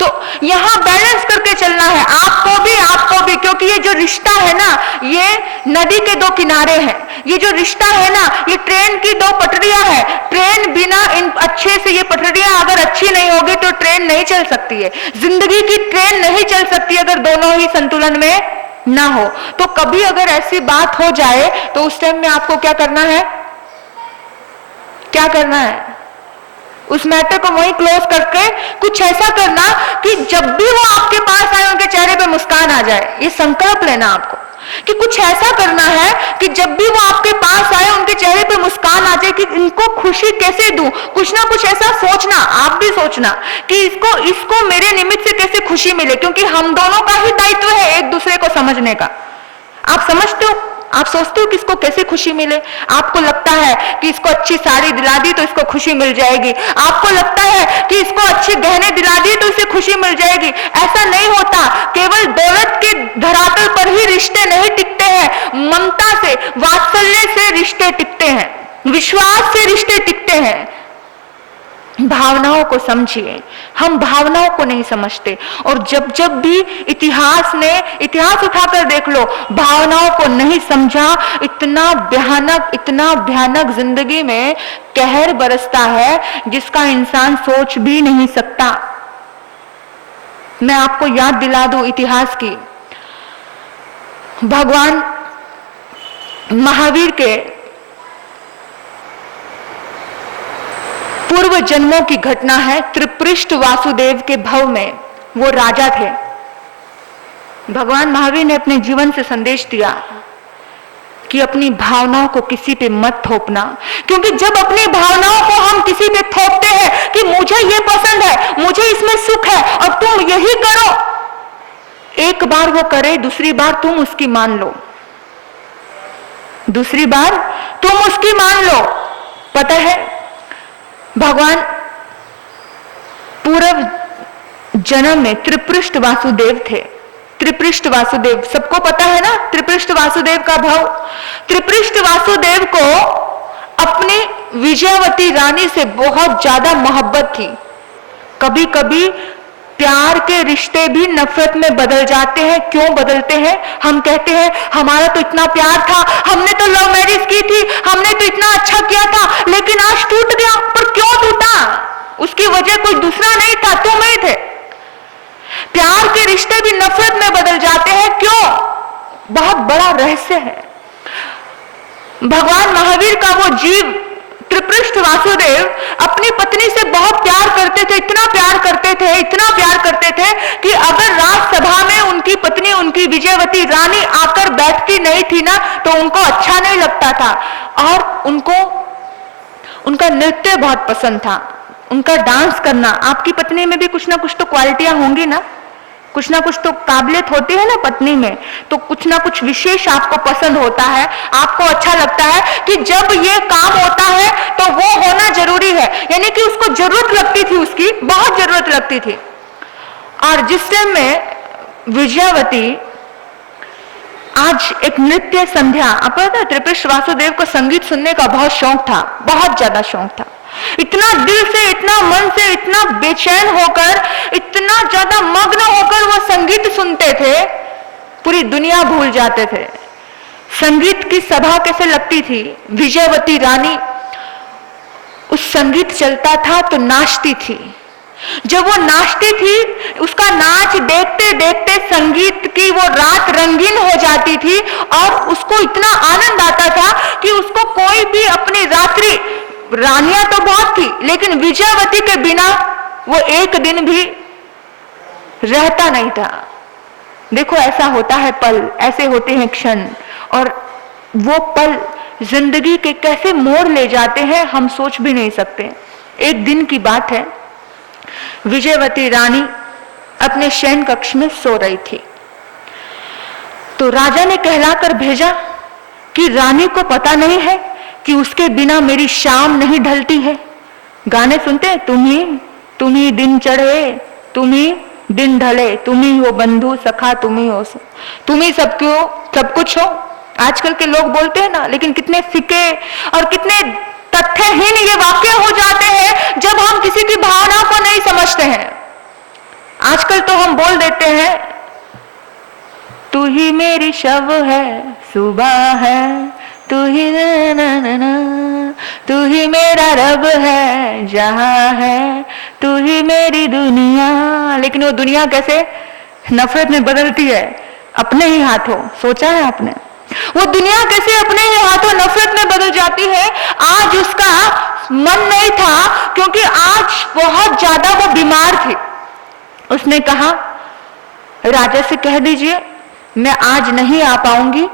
तो यहां बैलेंस करके चलना है आपको भी, क्योंकि ये जो रिश्ता है ना, ये नदी के 2 किनारे हैं। ये जो रिश्ता है ना, ये ट्रेन की 2 पटरियां हैं। ट्रेन बिना इन अच्छे से, ये पटरियां अगर अच्छी नहीं होगी तो ट्रेन नहीं चल सकती है। जिंदगी की ट्रेन नहीं चल सकती अगर दोनों ही संतुलन में ना हो। तो कभी अगर ऐसी बात हो जाए तो उस टाइम में आपको क्या करना है? क्या करना है? उस मैटर को वहीं क्लोज करके कुछ ऐसा करना कि जब भी वो आपके पास आए उनके चेहरे पे मुस्कान आ जाए। ये संकल्प लेना आपको। कि कुछ ऐसा करना है कि जब भी वो आपके पास आए उनके चेहरे पे मुस्कान आ जाए कि इनको खुशी कैसे दूं। कुछ ना कुछ ऐसा सोचना, आप भी सोचना कि इसको मेरे निमित्त से कैसे खुशी मिले, क्योंकि हम दोनों का ही दायित्व है एक दूसरे को समझने का। आप समझते हो, आप सोचते हो कि इसको कैसे खुशी मिले। आपको लगता है कि इसको अच्छी साड़ी दिला दी तो इसको खुशी मिल जाएगी, आपको लगता है कि इसको अच्छे गहने दिला दिए तो इसे खुशी मिल जाएगी। ऐसा नहीं होता। केवल दौलत के धरातल पर ही रिश्ते नहीं टिकते हैं, ममता से, वात्सल्य से रिश्ते टिकते हैं, विश्वास से रिश्ते टिकते हैं। भावनाओं को समझिए, हम भावनाओं को नहीं समझते। और जब जब भी इतिहास उठाकर देख लो, भावनाओं को नहीं समझा, इतना भयानक जिंदगी में कहर बरसता है जिसका इंसान सोच भी नहीं सकता। मैं आपको याद दिला दूं इतिहास की। भगवान महावीर के पूर्व जन्मों की घटना है। त्रिपृष्ठ वासुदेव के भव में वो राजा थे। भगवान महावीर ने अपने जीवन से संदेश दिया कि अपनी भावनाओं को किसी पे मत थोपना, क्योंकि जब अपनी भावनाओं को हम किसी पे थोपते हैं कि मुझे ये पसंद है, मुझे इसमें सुख है और तुम यही करो, एक बार वो करे, दूसरी बार तुम उसकी मान लो, दूसरी बार तुम उसकी मान लो। पता है, भगवान पूर्व जन्म में त्रिपृष्ठ वासुदेव थे। त्रिपृष्ठ वासुदेव सबको पता है ना, त्रिपृष्ठ वासुदेव का भाव। त्रिपृष्ठ वासुदेव को अपनी विजयवती रानी से बहुत ज्यादा मोहब्बत थी। कभी कभी प्यार के रिश्ते भी नफरत में बदल जाते हैं। क्यों बदलते हैं? हम कहते हैं हमारा तो इतना प्यार था, हमने तो लव मैरिज की थी, हमने तो इतना अच्छा किया था, लेकिन आज टूट गया। पर क्यों टूटा? उसकी वजह कोई दूसरा नहीं था, तुम ही थे। प्यार के रिश्ते भी नफरत में बदल जाते हैं, क्यों? बहुत बड़ा रहस्य है। भगवान महावीर का वो जीव त्रिपृष्ठ वासुदेव अपनी पत्नी से बहुत प्यार करते थे, इतना प्यार करते थे कि अगर राजसभा में उनकी पत्नी, उनकी विजयवती रानी आकर बैठती नहीं थी ना, तो उनको अच्छा नहीं लगता था। और उनको उनका नृत्य बहुत पसंद था, उनका डांस करना। आपकी पत्नी में भी कुछ ना कुछ तो क्वालिटियां होंगी ना, कुछ ना कुछ तो काबिलियत होती है ना पत्नी में, तो कुछ ना कुछ विशेष आपको पसंद होता है, आपको अच्छा लगता है कि जब ये काम होता है तो वो होना जरूरी है। यानी कि उसको जरूरत लगती थी, उसकी बहुत जरूरत लगती थी। और जिस टाइम में विजयवती आज एक नृत्य संध्या, आप पता है त्रिपृष्ठ वासुदेव को संगीत सुनने का बहुत शौक था, बहुत ज्यादा शौक था। इतना दिल से, इतना मन से, इतना बेचैन होकर, इतना ज्यादा मग्न होकर वो संगीत सुनते थे, पूरी दुनिया भूल जाते थे। संगीत की सभा कैसे लगती थी? विजयवती रानी उस संगीत चलता था तो नाचती थी। जब वो नाचती थी, उसका नाच देखते देखते संगीत की वो रात रंगीन हो जाती थी और उसको इतना आनंद आता था कि उसको कोई भी अपनी रात्रि, रानियां तो बहुत थी लेकिन विजयवती के बिना वो एक दिन भी रहता नहीं था। देखो ऐसा होता है पल, ऐसे होते हैं क्षण, और वो पल जिंदगी के कैसे मोड़ ले जाते हैं हम सोच भी नहीं सकते। एक दिन की बात है, विजयवती रानी अपने शयन कक्ष में सो रही थी, तो राजा ने कहलाकर भेजा कि रानी को पता नहीं है कि उसके बिना मेरी शाम नहीं ढलती है। गाने सुनते हैं, तुम ही दिन चढ़े, तुम ही दिन ढले, तुम ही हो बंधु सखा, तुम ही हो, तुम ही सब क्यों, सब कुछ हो। आजकल के लोग बोलते हैं ना, लेकिन कितने फिके और कितने तथ्यहीन ये वाक्य हो जाते हैं जब हम किसी की भावना को नहीं समझते हैं। आजकल तो हम बोल देते हैं, तू ही मेरी शव है, सुबह है, तू ही तू ही मेरा रब है, जहां है, तू ही मेरी दुनिया। लेकिन वो दुनिया कैसे नफरत में बदलती है, अपने ही हाथों। सोचा है आपने? वो दुनिया कैसे अपने ही हाथों नफरत में बदल जाती है। आज उसका मन नहीं था, क्योंकि आज बहुत ज्यादा वो बीमार थी। उसने कहा, राजा से कह दीजिए मैं आज नहीं आ पाऊंगी,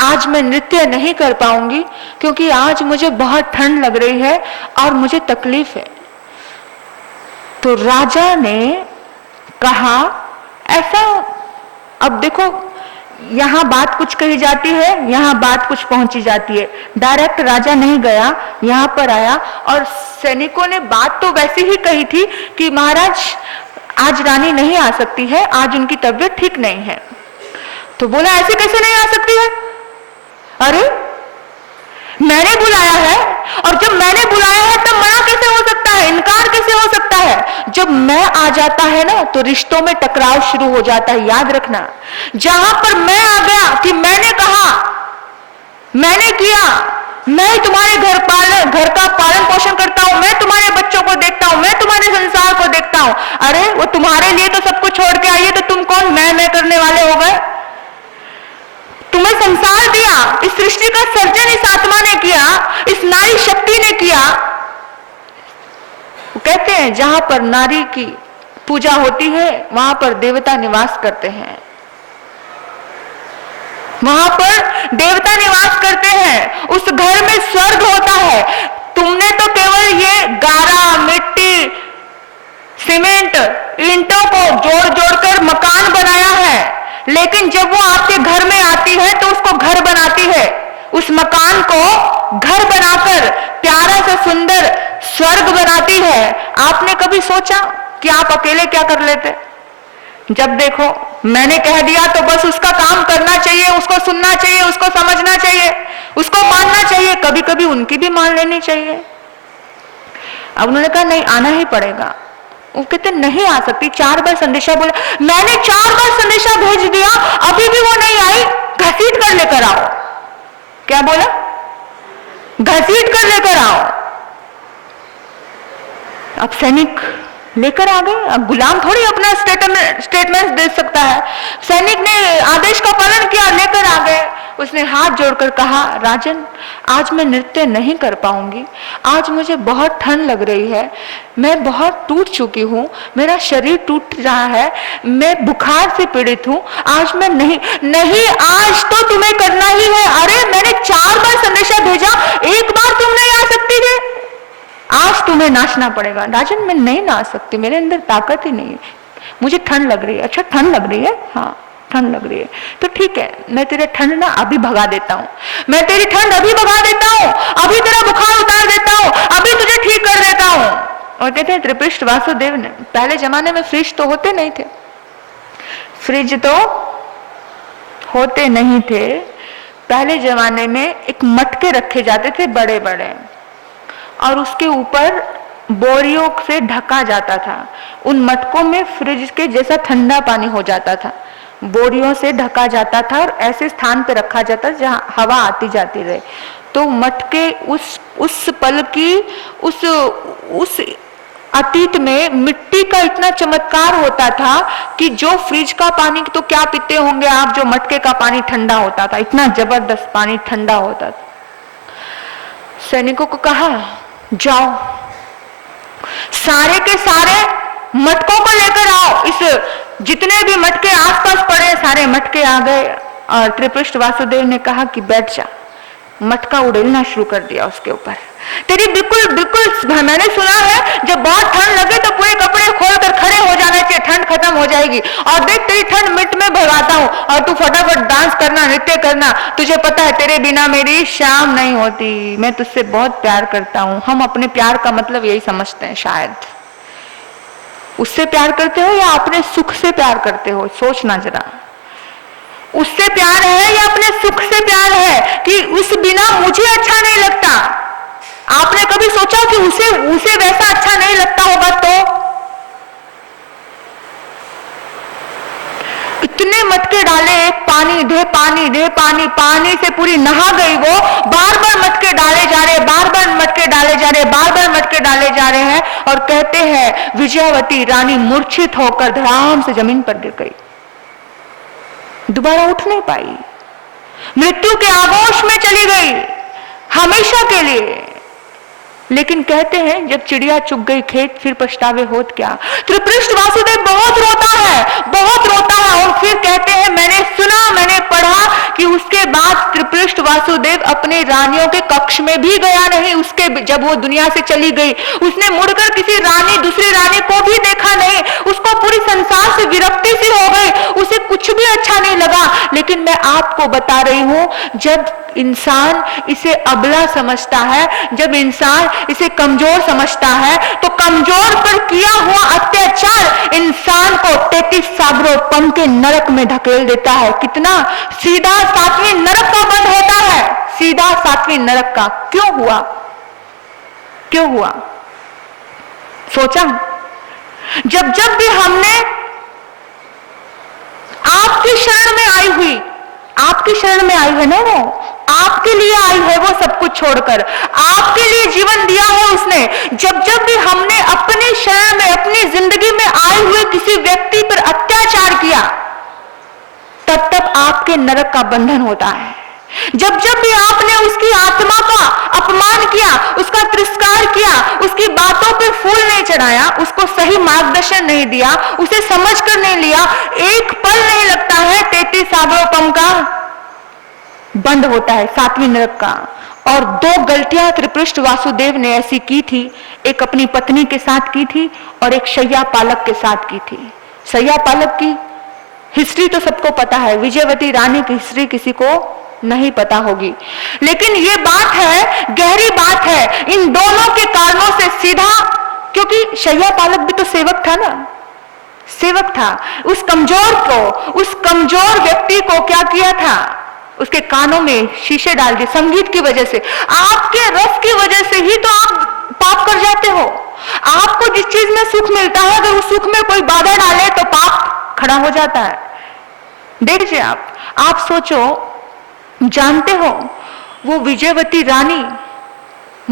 आज मैं नृत्य नहीं कर पाऊंगी क्योंकि आज मुझे बहुत ठंड लग रही है और मुझे तकलीफ है। तो राजा ने कहा ऐसा, अब देखो यहां बात कुछ कही जाती है, यहां बात कुछ पहुंची जाती है। डायरेक्ट राजा नहीं गया, यहां पर आया और सैनिकों ने बात तो वैसी ही कही थी कि महाराज आज रानी नहीं आ सकती है, आज उनकी तबीयत ठीक नहीं है। तो बोला ऐसे कैसे नहीं आ सकती है? अरे मैंने बुलाया है, और जब मैंने बुलाया है तब मना कैसे हो सकता है, इनकार कैसे हो सकता है? जब मैं आ जाता है ना तो रिश्तों में टकराव शुरू हो जाता है। याद रखना, जहां पर मैं आ गया कि मैंने कहा, मैंने किया, मैं तुम्हारे घर का पालन पोषण करता हूं, मैं तुम्हारे बच्चों को देखता हूं, मैं तुम्हारे संसार को देखता हूं। अरे वो तुम्हारे लिए तो सब कुछ छोड़ के आई है, तो तुम कौन मैं करने वाले हो गए? तुम्हें संसार दिया, इस सृष्टि का सर्जन इस आत्मा ने किया, इस नारी शक्ति ने किया। वो कहते हैं जहां पर नारी की पूजा होती है वहां पर देवता निवास करते हैं, वहां पर देवता निवास करते हैं, उस घर में स्वर्ग होता है। तुमने तो केवल ये गारा, मिट्टी, सीमेंट, ईंटों को जोड़ जोड़कर मकान बनाया है, लेकिन जब वो आपके घर में आती है तो उसको घर बनाती है, उस मकान को घर बनाकर प्यारा सा सुंदर स्वर्ग बनाती है। आपने कभी सोचा कि आप अकेले क्या कर लेते? जब देखो मैंने कह दिया तो बस उसका काम करना चाहिए, उसको सुनना चाहिए, उसको समझना चाहिए, उसको मानना चाहिए, कभी कभी उनकी भी मान लेनी चाहिए। अब उन्होंने कहा नहीं, आना ही पड़ेगा। वो कहते नहीं आ सकती, 4 बार संदेशा बोला, मैंने 4 बार संदेशा भेज दिया, अभी भी वो नहीं आई, घसीट कर लेकर आओ। क्या बोला? घसीट कर लेकर आओ। अब सैनिक लेकर आ गए। अब गुलाम थोड़ी अपना स्टेटमेंट दे सकता है। सैनिक ने आदेश का पालन किया, लेकर आ गए। उसने हाथ जोड़कर कहा, राजन आज मैं नृत्य नहीं कर पाऊंगी, आज मुझे बहुत ठंड लग रही है, मैं बहुत टूट चुकी हूँ, मेरा शरीर टूट रहा है, मैं बुखार से पीड़ित हूँ, आज मैं नहीं आज तो तुम्हें करना ही है। अरे मैंने 4 बार संदेशा भेजा, एक बार तुम नहीं आ सकती थे, आज तुम्हें नाचना पड़ेगा। राजन मैं नहीं नाच सकती, मेरे अंदर ताकत ही नहीं है, मुझे ठंड लग रही है। अच्छा ठंड लग रही है? हाँ ठंड लग रही है, तो ठीक है, मैं तेरे ठंड ना अभी भगा देता हूँ, मैं तेरी ठंड अभी भगा देता हूँ, अभी तेरा बुखार उतार देता हूँ, अभी तुझे ठीक कर देता हूँ। और कहते हैं त्रिपृष्ठ वासुदेव ने, पहले जमाने में फ्रिज तो होते नहीं थे, फ्रिज तो होते नहीं थे, पहले जमाने में एक मटके रखे जाते थे बड़े बड़े, और उसके ऊपर बोरियों से ढका जाता था। उन मटकों में फ्रिज के जैसा ठंडा पानी हो जाता था, बोरियों से ढका जाता था और ऐसे स्थान पे रखा जाता जहां हवा आती जाती रहे। तो मटके उस पल की उस अतीत में मिट्टी का इतना चमत्कार होता था कि जो फ्रिज का पानी तो क्या पीते होंगे आप, जो मटके का पानी ठंडा होता था, इतना जबरदस्त पानी ठंडा होता था। सैनिकों को कहा जाओ, सारे के सारे मटकों को लेकर आओ, इस जितने भी मटके आसपास पड़े सारे मटके आ गए। और त्रिपृष्ठ वासुदेव ने कहा कि बैठ जा, मटका उड़ेलना शुरू कर दिया उसके ऊपर। तेरी बिल्कुल मैंने सुना है जब बहुत ठंड लगे तो पूरे कपड़े खोलकर खड़े हो जाना चाहिए, ठंड खत्म हो जाएगी। और देख तेरी ठंड मिनट में भगाता हूँ और तू फटाफट डांस करना, नृत्य करना। तुझे पता है तेरे बिना मेरी शाम नहीं होती, मैं तुझसे बहुत प्यार करता हूँ। हम अपने प्यार का मतलब यही समझते हैं, शायद उससे प्यार करते हो या अपने सुख से प्यार करते हो, सोचना जरा। उससे प्यार है या अपने सुख से प्यार है कि उस बिना मुझे अच्छा नहीं लगता। आपने कभी सोचा कि उसे वैसा अच्छा नहीं लगता होगा? तो इतने मटके डाले, पानी दे पानी दे पानी, पानी से पूरी नहा गई वो, बार बार मटके डाले जा रहे, बार बार मटके डाले जा रहे, बार बार मटके डाले जा रहे हैं। और कहते हैं विजयावती रानी मूर्छित होकर धड़ाम से जमीन पर गिर गई, दोबारा उठ नहीं पाई, मृत्यु के आगोश में चली गई हमेशा के लिए। लेकिन कहते हैं जब चिड़िया चुग गई खेत फिर पछतावे होत क्या। त्रिपृष्ठ वासुदेव बहुत रोता है और फिर कहते हैं मैंने कि उसके बाद त्रिपृष्ठ वासुदेव अपने रानियों के कक्ष में भी गया नहीं। उसके जब वो दुनिया से चली गई, उसने मुड़कर किसी रानी, दूसरी रानी को भी देखा नहीं। उसको पूरी संसार से विरक्ति सी हो गई, उसे कुछ भी अच्छा नहीं लगा। लेकिन मैं आपको बता रही हूं, जब इंसान इसे अबला समझता है, जब इंसान इसे कमजोर समझता है, तो कमजोर पर किया हुआ अत्याचार इंसान को 33 सागरों पम के नरक में ढकेल देता है। कितना सीधा 7वीं नरक का बंद होता है, सीधा 7वीं नरक का। क्यों हुआ? क्यों हुआ? सोचा? जब जब भी हमने आपकी शरण में आई हुई, आपकी शरण में आई है ना, वो आपके लिए आई है, वो सब कुछ छोड़कर आपके लिए जीवन दिया है उसने। जब जब भी हमने अपनी शरण में, अपनी जिंदगी में आए हुए किसी व्यक्ति पर अत्याचार किया, तब तब आपके नरक का बंधन होता है। जब जब भी आपने उसकी आत्मा का अपमान किया, उसका तिरस्कार किया, उसकी बातों पर फूल नहीं चढ़ाया, उसको सही मार्गदर्शन नहीं दिया, उसे समझ कर नहीं लिया, एक पल नहीं लगता है 33 सागरों पम का बंद होता है, 7वीं नरक का। और 2 गलतियां त्रिपृष्ठ वासुदेव ने ऐसी की थी, एक अपनी पत्नी के साथ की थी और एक शैया पालक के साथ की थी। शैया पालक की हिस्ट्री तो सबको पता है, विजयवती रानी की हिस्ट्री किसी को नहीं पता होगी, लेकिन ये बात है, गहरी बात है इन दोनों के कारणों से सीधा। क्योंकि शैया पालक भी तो सेवक था ना, सेवक था। उस कमजोर को, उस कमजोर व्यक्ति को क्या किया था? उसके कानों में शीशे डाल दिए, संगीत की वजह से। आपके रस की वजह से ही तो आप पाप कर जाते हो। आपको जिस चीज में सुख मिलता है, अगर उस सुख में कोई बाधा डाले तो पाप खड़ा हो जाता है। देखिए आप सोचो, जानते हो वो विजयवती रानी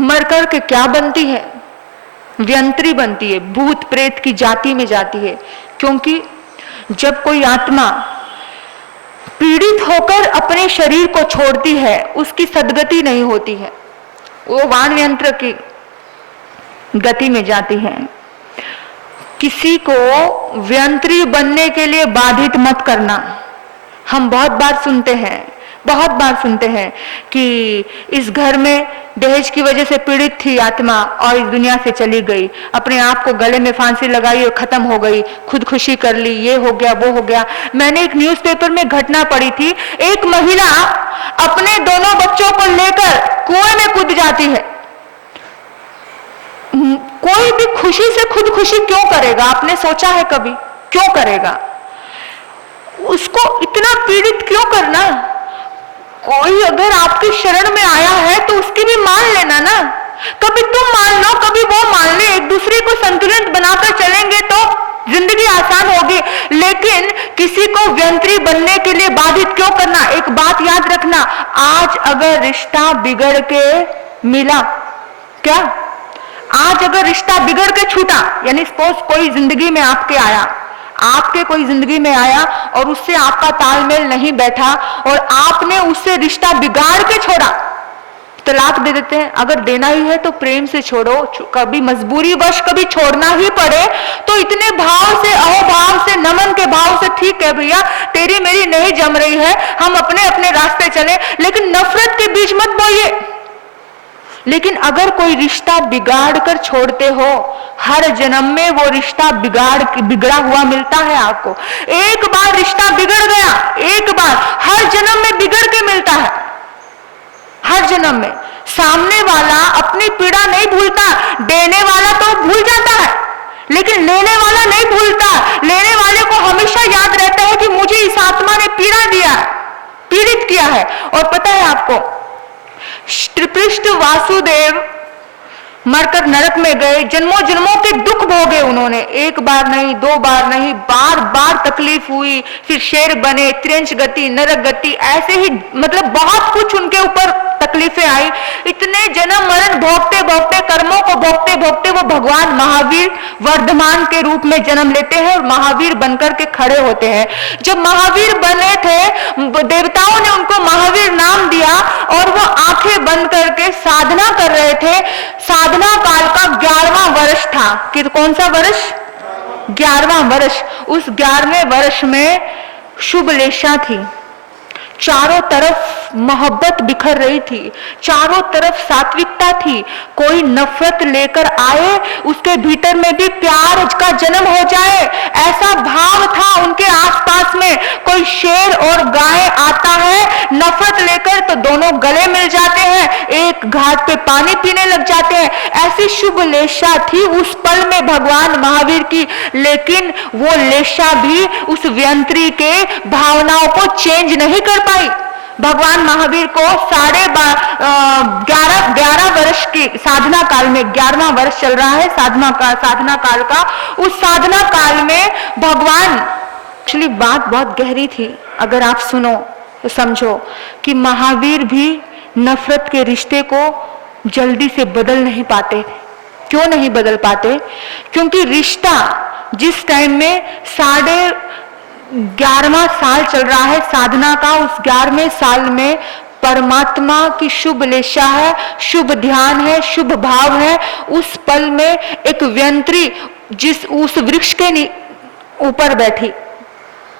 मरकर के क्या बनती है? व्यंत्री बनती है, भूत प्रेत की जाति में जाती है। क्योंकि जब कोई आत्मा पीड़ित होकर अपने शरीर को छोड़ती है, उसकी सद्गति नहीं होती है, वो वाण यंत्र की गति में जाती है। किसी को व्यंत्री बनने के लिए बाधित मत करना। हम बहुत बार सुनते हैं कि इस घर में दहेज की वजह से पीड़ित थी आत्मा और इस दुनिया से चली गई, अपने आप को गले में फांसी लगाई और खत्म हो गई, खुदकुशी कर ली, ये हो गया, वो हो गया। मैंने एक न्यूज़पेपर में घटना पढ़ी थी, एक महिला अपने दोनों बच्चों को लेकर कुएं में कूद जाती है। कोई भी खुशी से खुदकुशी क्यों करेगा? आपने सोचा है कभी? क्यों करेगा? उसको इतना पीड़ित क्यों करना? कोई अगर आपकी शरण में आया है तो उसकी भी मान लेना ना। कभी तुम मान लो, कभी वो मान ले, एक दूसरे को संतुलित बनाकर चलेंगे तो जिंदगी आसान होगी। लेकिन किसी को व्यंत्री बनने के लिए बाधित क्यों करना? एक बात याद रखना, आज अगर रिश्ता बिगड़ के मिला, क्या आज अगर रिश्ता बिगड़ के छूटा, यानी सपोज कोई जिंदगी में आपके आया, आपके कोई जिंदगी में आया और उससे आपका तालमेल नहीं बैठा और आपने उससे रिश्ता बिगाड़ के छोड़ा, तलाक दे देते हैं। अगर देना ही है तो प्रेम से छोड़ो, कभी मजबूरी वश कभी छोड़ना ही पड़े तो इतने भाव से, अहोभाव से, नमन के भाव से, ठीक है भैया तेरी मेरी नहीं जम रही है, हम अपने अपने रास्ते चले, लेकिन नफरत के बीच मत बोइए। लेकिन अगर कोई रिश्ता बिगाड़ कर छोड़ते हो, हर जन्म में वो रिश्ता बिगड़ा हुआ मिलता है आपको। एक बार रिश्ता बिगड़ गया, एक बार, हर जन्म में बिगड़ के मिलता है, हर जन्म में। सामने वाला अपनी पीड़ा नहीं भूलता, देने वाला तो भूल जाता है, लेकिन लेने वाला नहीं भूलता। लेने वाले को हमेशा याद रहता है कि मुझे इस आत्मा ने पीड़ा दिया, पीड़ित किया है। और पता है आपको, त्रिपृष्ठ वासुदेव मरकर नरक में गए, जन्मों जन्मों के दुख भोगे उन्होंने, एक बार नहीं, 2 बार नहीं, बार बार तकलीफ हुई, फिर शेर बने, त्रिंश गति, नरक गति, ऐसे ही मतलब बहुत कुछ उनके ऊपर तकलीफें आई। इतने जन्म मरण भोगते भोगते, कर्मों को भोगते भोगते वो भगवान महावीर वर्धमान के रूप में जन्म लेते हैं और महावीर बनकर के खड़े होते हैं। जब महावीर बने थे, देवताओं ने उनको महावीर नाम दिया और वो आंखें बंद करके साधना कर रहे थे। साधना काल का 11वां वर्ष था कि कौन सा वर्ष? 11वां वर्ष। उस 11वें वर्ष में शुभ लेशा थी। चारों तरफ मोहब्बत बिखर रही थी, चारों तरफ सात्विकता थी। कोई नफरत लेकर आए, उसके भीतर में भी प्यार का जन्म हो जाए, ऐसा भाव था उनके आसपास में। कोई शेर और गाय आता है नफरत लेकर तो दोनों गले मिल जाते हैं, एक घाट पे पानी पीने लग जाते हैं। ऐसी शुभ लेशा थी उस पल में भगवान महावीर की। लेकिन वो लेशा भी उस व्यंत्री के भावनाओं को चेंज नहीं कर पाई। भगवान महावीर को 11.5 वर्ष की साधना काल में, 11वां वर्ष चल रहा है साधना काल का, उस साधना काल में भगवान, एक्चुअली बात बहुत गहरी थी, अगर आप सुनो तो समझो कि महावीर भी नफरत के रिश्ते को जल्दी से बदल नहीं पाते। क्यों नहीं बदल पाते? क्योंकि रिश्ता जिस टाइम में 11.5 साल चल रहा है साधना का, उस 11वें साल में परमात्मा की शुभ लेशा है, शुभ ध्यान है, शुभ भाव है। उस पल में एक व्यंत्री उस वृक्ष के ऊपर बैठी,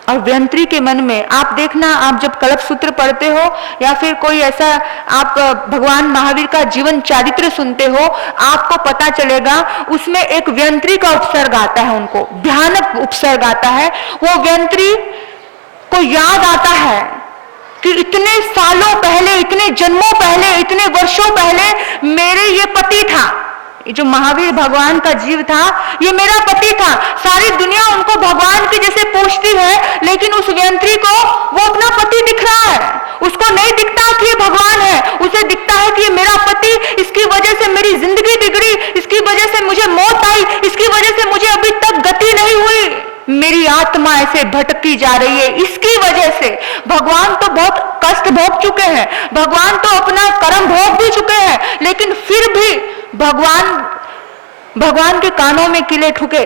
और व्यंत्री के मन में, आप देखना, आप जब कल्प सूत्र पढ़ते हो या फिर कोई ऐसा आप भगवान महावीर का जीवन चरित्र सुनते हो, आपको पता चलेगा उसमें एक व्यंत्री का उपसर्ग आता है, उनको भयानक उपसर्ग आता है। वो व्यंत्री को याद आता है कि इतने सालों पहले, इतने जन्मों पहले, इतने वर्षों पहले मेरे ये पति था, ये जो महावीर भगवान का जीव था, ये मेरा पति था। सारी दुनिया उनको भगवान के जैसे पूछती है, लेकिन उस व्यंत्री को वो अपना पति दिख रहा है। उसको नहीं दिखता कि ये भगवान है, उसे दिखता है कि ये मेरा पति, इसकी वजह से मेरी जिंदगी बिगड़ी, इसकी वजह से मुझे मौत आई, इसकी वजह से मुझे अभी तक गति नहीं हुई, मेरी आत्मा ऐसे भटकी जा रही है, इसकी वजह से। भगवान तो बहुत कष्ट भोग चुके हैं, भगवान तो अपना कर्म भोग भी चुके हैं, लेकिन फिर भी भगवान के कानों में किले ठुके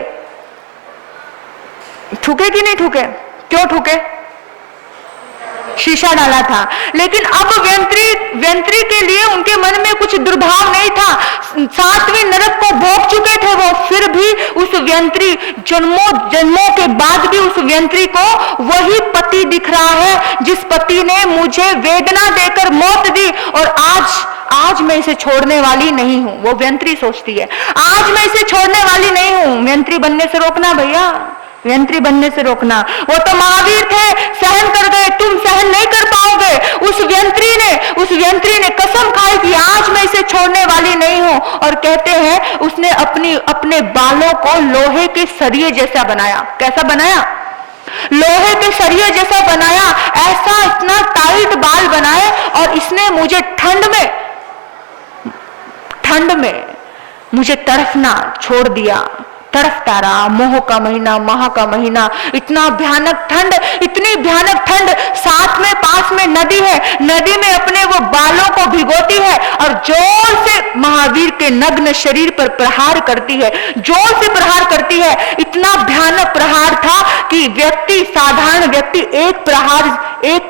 कि नहीं ठुके? क्यों ठुके? शीशा डाला था। लेकिन अब व्यंत्री के लिए उनके मन में कुछ दुर्भाव नहीं था, 7वें नरक को भोग चुके थे वो, फिर भी उस व्यंत्री, जन्मों के बाद भी उस व्यंत्री को वही पति दिख रहा है जिस पति ने मुझे वेदना देकर मौत दी, और आज मैं इसे छोड़ने वाली नहीं हूं। वो व्यंत्री सोचती है, आज मैं इसे छोड़ने वाली नहीं हूं। व्यंत्री बनने से रोकना भैया, व्यंत्री बनने से रोकना। वो तो महावीर थे, सहन कर गए, तुम सहन नहीं कर पाओगे। उस व्यंत्री ने कसम खाई कि आज मैं इसे छोड़ने वाली नहीं हूं, और कहते हैं उसने अपने बालों को लोहे के सरिये जैसा बनाया। कैसा बनाया? लोहे के सरिये जैसा बनाया। ऐसा इतना टाइट बाल बनाए, और इसने मुझे ठंड में मुझे तड़फना छोड़ दिया, तड़फता रहा। मोह का महीना, माह का महीना, इतना भयानक ठंड, इतनी भयानक ठंड। साथ में पास में नदी है, नदी में अपने वो बालों को भिगोती है और जोर से महावीर के नग्न शरीर पर प्रहार करती है, जोर से प्रहार करती है। इतना भयानक प्रहार था कि साधारण व्यक्ति एक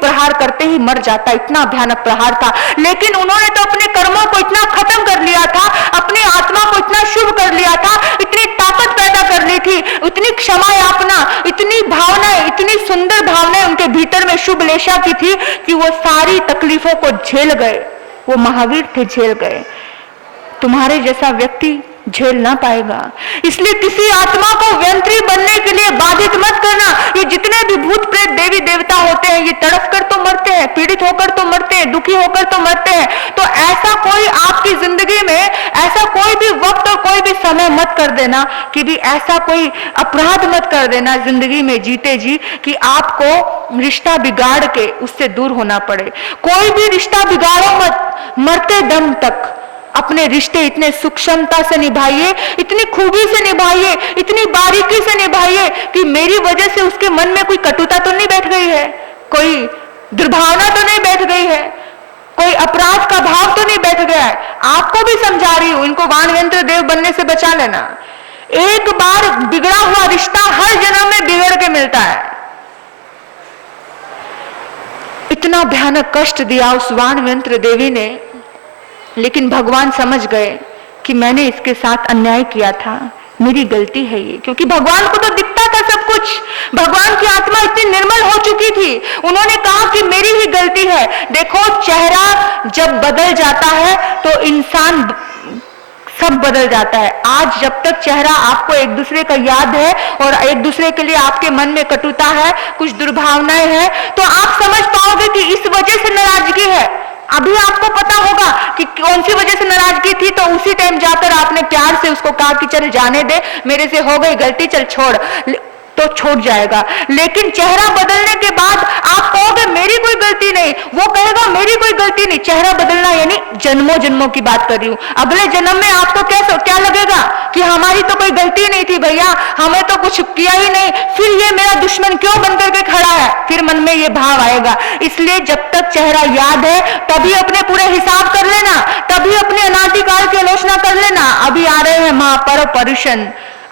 प्रहार करते ही मर जाता, इतना भयानक प्रहार था। लेकिन उन्होंने तो अपने कर्मों को इतना खत्म कर लिया था, अपनी आत्मा को इतना शुभ कर लिया था, इतनी ताकत पैदा कर ली थी, इतनी क्षमा यापना, इतनी भावनाएं, इतनी सुंदर भावनाएं उनके भीतर में शुभ लेशा की थी कि वो सारी तकलीफों को झेल गए। वो महावीर थे, झेल गए। तुम्हारे जैसा व्यक्ति झेल ना पाएगा। इसलिए किसी आत्मा को व्यंत्री बनने के लिए बाधित मत करना। ये जितने भी भूत प्रेत देवी देवता होते हैं, ये तड़प कर तो मरते हैं, पीड़ित होकर तो मरते हैं, दुखी होकर तो मरते हैं। तो ऐसा कोई आपकी जिंदगी में, ऐसा कोई भी वक्त और कोई भी समय मत कर देना कि भी ऐसा कोई अपराध मत कर देना जिंदगी में जीते जी कि आपको रिश्ता बिगाड़ के उससे दूर होना पड़े। कोई भी रिश्ता बिगाड़ो मत, मरते दम तक अपने रिश्ते इतने सूक्ष्मता से निभाइए, इतनी खूबी से निभाइए, इतनी बारीकी से निभाइए कि मेरी वजह से उसके मन में कोई कटुता तो नहीं बैठ गई है, कोई दुर्भावना तो नहीं बैठ गई है, कोई अपराध का भाव तो नहीं बैठ गया है। आपको भी समझा रही हूं, इनको वाणयंत्र देव बनने से बचा लेना। एक बार बिगड़ा हुआ रिश्ता हर जन्म में बिगड़ के मिलता है। इतना भयानक कष्ट दिया उस वाणयंत्र देवी ने, लेकिन भगवान समझ गए कि मैंने इसके साथ अन्याय किया था, मेरी गलती है ये। क्योंकि भगवान को तो दिखता था सब कुछ, भगवान की आत्मा इतनी निर्मल हो चुकी थी। उन्होंने कहा कि मेरी ही गलती है। देखो, चेहरा जब बदल जाता है तो इंसान सब बदल जाता है। आज जब तक चेहरा आपको एक दूसरे का याद है और एक दूसरे के लिए आपके मन में कटुता है, कुछ दुर्भावनाएं हैं, तो आप समझ पाओगे कि इस वजह से नाराजगी है। अभी आपको पता होगा कि कौन सी वजह से नाराजगी थी, तो उसी टाइम जाकर आपने प्यार से उसको कहा कि चल जाने दे, मेरे से हो गई गलती, चल छोड़, तो छूट जाएगा। लेकिन चेहरा बदलने के बाद आप कहोगे मेरी कोई गलती नहीं, वो कहेगा मेरी कोई गलती नहीं। चेहरा बदलना यानी जन्मों जन्मों की बात कर रही हूं। अगले जन्म में आपको क्या लगेगा कि हमारी तो कोई गलती नहीं थी भैया, हमें तो कुछ किया ही नहीं, फिर ये मेरा दुश्मन क्यों बनकर के खड़ा है, फिर मन में ये भाव आएगा। इसलिए जब तक चेहरा याद है तभी अपने पूरे हिसाब कर लेना, तभी अपने अनादिकाल की आलोचना कर लेना। अभी आ रहे हैं महापर्व पर्युषण,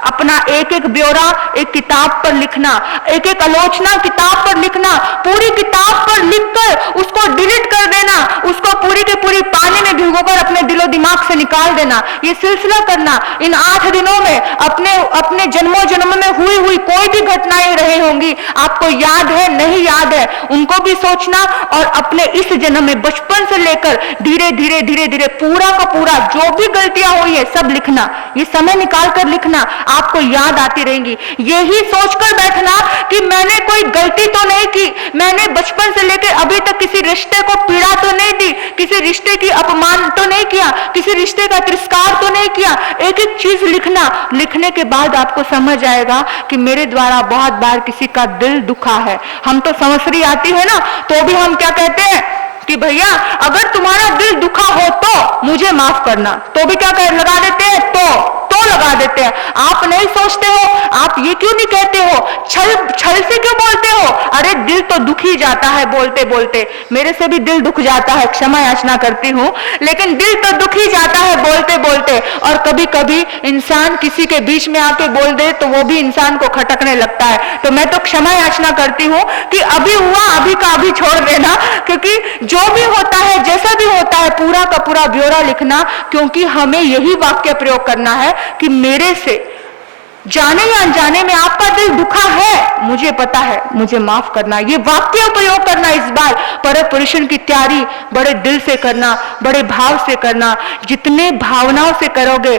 अपना एक एक ब्यौरा एक किताब पर लिखना, एक एक आलोचना किताब पर लिखना, पूरी किताब पर लिखकर उसको डिलीट कर देना, उसको पूरी के पूरी पानी में भिगोकर अपने दिलो दिमाग से निकाल देना। ये सिलसिला करना। इन 8 दिनों में अपने अपने जन्मों जन्म में हुई कोई भी घटनाएं रही होंगी, आपको याद है नहीं याद है, उनको भी सोचना और अपने इस जन्म में बचपन से लेकर धीरे धीरे पूरा का पूरा जो भी गलतियां हुई है सब लिखना। ये समय निकाल कर लिखना, आपको याद आती रहेंगी। यही सोचकर बैठना कि मैंने कोई गलती तो नहीं की, मैंने बचपन से लेकर अभी तक किसी रिश्ते को पीड़ा तो नहीं दी, किसी रिश्ते की अपमान तो नहीं किया, किसी रिश्ते का तिरस्कार तो नहीं किया। एक एक चीज लिखना। लिखने के बाद आपको समझ आएगा कि मेरे द्वारा बहुत बार किसी का दिल दुखा है। हम तो समस्या आती है ना, तो भी हम क्या कहते हैं कि भैया अगर तुम्हारा दिल दुखा हो तो मुझे माफ करना, तो भी क्या लगा देते हैं, तो लगा देते हैं। आप नहीं सोचते हो, आप ये क्यों नहीं कहते हो, छल से क्यों बोलते हो? अरे दिल तो दुख ही जाता है बोलते बोलते, मेरे से भी दिल दुख जाता है, क्षमा याचना करती हूँ, लेकिन दिल तो दुख ही जाता है बोलते बोलते। और कभी कभी इंसान किसी के बीच में आके बोल दे तो वो भी इंसान को खटकने लगता है। तो मैं तो क्षमा याचना करती हूँ कि अभी हुआ अभी का अभी छोड़ देना, क्योंकि जो भी होता है जैसा भी होता है पूरा का पूरा ब्यौरा लिखना, क्योंकि हमें यही वाक्य प्रयोग करना है कि मेरे से जाने या अनजाने में आपका दिल दुखा है, मुझे पता है, मुझे माफ करना। ये वाक्य प्रयोग करना इस बार परम पुरुषन की तैयारी बड़े दिल से करना, बड़े भाव से करना। जितने भावनाओं से करोगे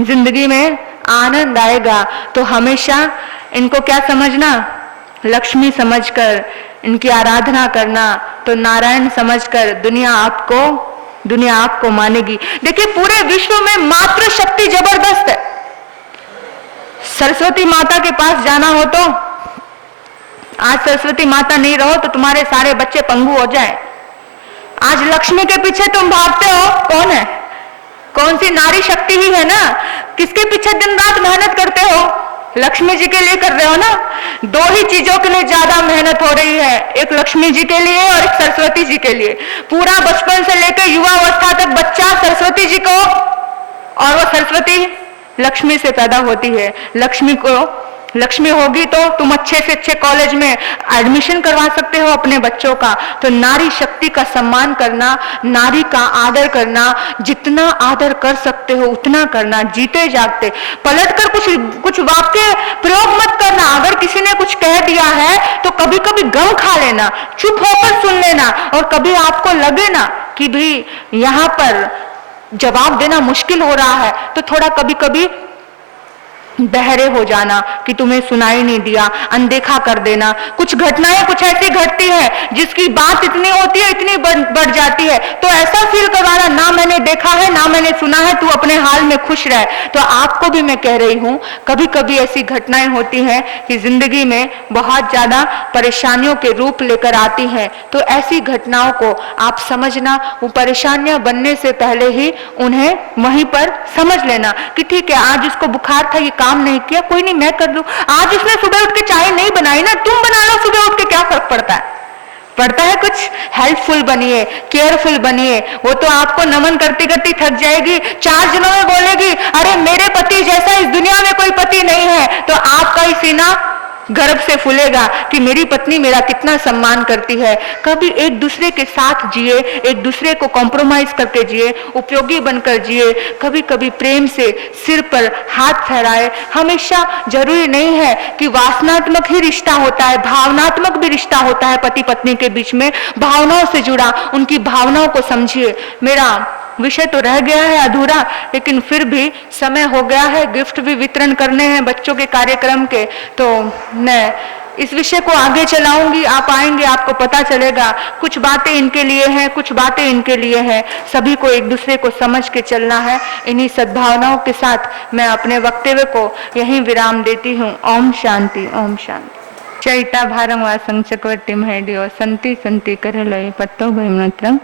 जिंदगी में आनंद आएगा। तो हमेशा इनको क्या समझना, लक्ष्मी समझकर इनकी आराधना करना, तो नारायण समझकर दुनिया आपको मानेगी। देखिए पूरे विश्व में मातृ शक्ति जबरदस्त है। सरस्वती माता के पास जाना हो तो आज सरस्वती माता नहीं रहो तो तुम्हारे सारे बच्चे पंगु हो जाएं। आज लक्ष्मी के पीछे तुम भागते हो, कौन है, कौन सी नारी शक्ति ही है ना, किसके पीछे दिन रात मेहनत करते हो? लक्ष्मी जी के लिए कर रहे हो ना। 2 ही चीजों के लिए ज्यादा मेहनत हो रही है, एक लक्ष्मी जी के लिए और एक सरस्वती जी के लिए। पूरा बचपन से लेकर युवा अवस्था तक बच्चा सरस्वती जी को, और वो सरस्वती लक्ष्मी से पैदा होती है। लक्ष्मी होगी तो तुम अच्छे से अच्छे कॉलेज में एडमिशन करवा सकते हो अपने बच्चों का। तो नारी शक्ति का सम्मान करना, नारी का आदर करना, जितना आदर कर सकते हो उतना करना। जीते जागते पलटकर कुछ वाक्य प्रयोग मत करना। अगर किसी ने कुछ कह दिया है तो कभी कभी गम खा लेना, चुप होकर सुन लेना, और कभी आपको लगे ना कि भी यहाँ पर जवाब देना मुश्किल हो रहा है तो थोड़ा कभी कभी बहरे हो जाना कि तुम्हें सुनाई नहीं दिया, अनदेखा कर देना। कुछ घटनाएं कुछ ऐसी घटती है जिसकी बात इतनी होती है, इतनी बढ़ जाती है, तो ऐसा फील करवाना, ना मैंने देखा है ना मैंने सुना है, तू अपने हाल में खुश रह। तो आपको भी मैं कह रही हूं, कभी कभी ऐसी घटनाएं होती हैं कि जिंदगी में बहुत ज्यादा परेशानियों के रूप लेकर आती हैं। तो ऐसी घटनाओं को आप समझना, वो परेशानियां बनने से पहले ही उन्हें वहीं पर समझ लेना कि ठीक है, आज उसको बुखार था, ये काम नहीं किया, कोई नहीं मैं कर लूं। आज उसने सुबह उठ के चाय नहीं बनाई ना, तुम बना लो सुबह उठ के, क्या फर्क पड़ता है? पड़ता है कुछ। हेल्पफुल बनिए, केयरफुल बनिए। वो तो आपको नमन करती करती थक जाएगी, 4 जनों में बोलेगी अरे मेरे पति जैसा इस दुनिया में कोई पति नहीं है। तो आपका ही सीना गर्व से फूलेगा कि मेरी पत्नी मेरा कितना सम्मान करती है। कभी एक दूसरे के साथ जिए, एक दूसरे को कॉम्प्रोमाइज करके जिए, उपयोगी बनकर जिए, कभी कभी प्रेम से सिर पर हाथ फहराए। हमेशा जरूरी नहीं है कि वासनात्मक ही रिश्ता होता है, भावनात्मक भी रिश्ता होता है पति पत्नी के बीच में, भावनाओं से जुड़ा। उनकी भावनाओं को समझिए। मेरा विषय तो रह गया है अधूरा, लेकिन फिर भी समय हो गया है, गिफ्ट भी वितरण करने हैं बच्चों के कार्यक्रम के, तो मैं इस विषय को आगे चलाऊंगी। आप आएंगे, आपको पता चलेगा। कुछ बातें इनके लिए हैं, कुछ बातें इनके लिए हैं। सभी को एक दूसरे को समझ के चलना है। इन्हीं सद्भावनाओं के साथ मैं अपने वक्तव्य को यहीं विराम देती हूँ। ओम शांति, ओम शांति। चैता भारम वा संचकवर्ती महडियो संति संति कर लय पत्तो भयमत्रम।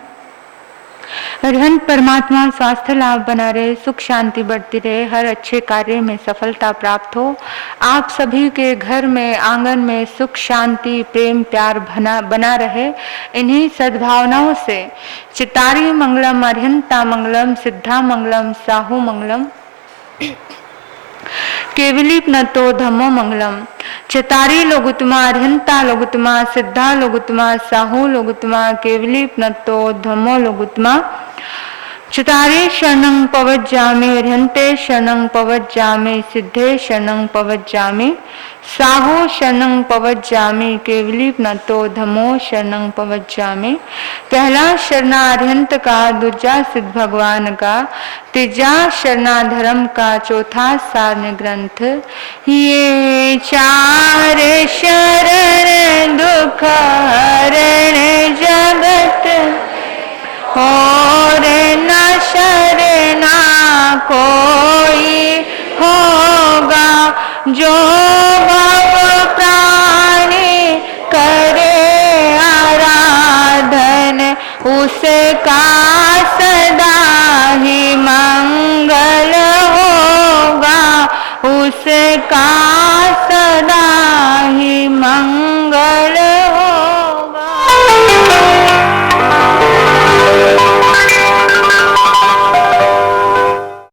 अरिहंत परमात्मा स्वास्थ्य लाभ बना रहे, सुख शांति बढ़ती रहे, हर अच्छे कार्य में सफलता प्राप्त हो। आप सभी के घर में, आंगन में सुख शांति प्रेम प्यार बना रहे। इन्हीं सद्भावनाओं से चितारी मंगलम, अरिहंता मंगलम, सिद्धा मंगलम, साहू मंगलम, केवलीप नतो धम्मो मंगलम। चतारी लोगुतमा, अरिहंता लोगुतमा, सिद्धा लोगुतमा, साहू लोगुतमा, केवलीप नतो धम्मो लोगुतमा। चतारी शरणं पवज्जामि, अरिहंते शरणं पवज्जामि, सिद्धे शरणं पवज्जामि, साहू शरणं पवज्जामि, केवलीप नतो धम्मो शरणं पवज्जामि। पहला शरणा अरिहंत का, दूजा सिद्ध भगवान का, तीजा शरणा धर्म का, चौथा सारण्य ग्रंथ। ये चार शरण दुख हरण जगत, और न शरणा कोई होगा। जो भव प्राणी करे आराधन, उसका सदा ही मंगल होगा, उसका सदा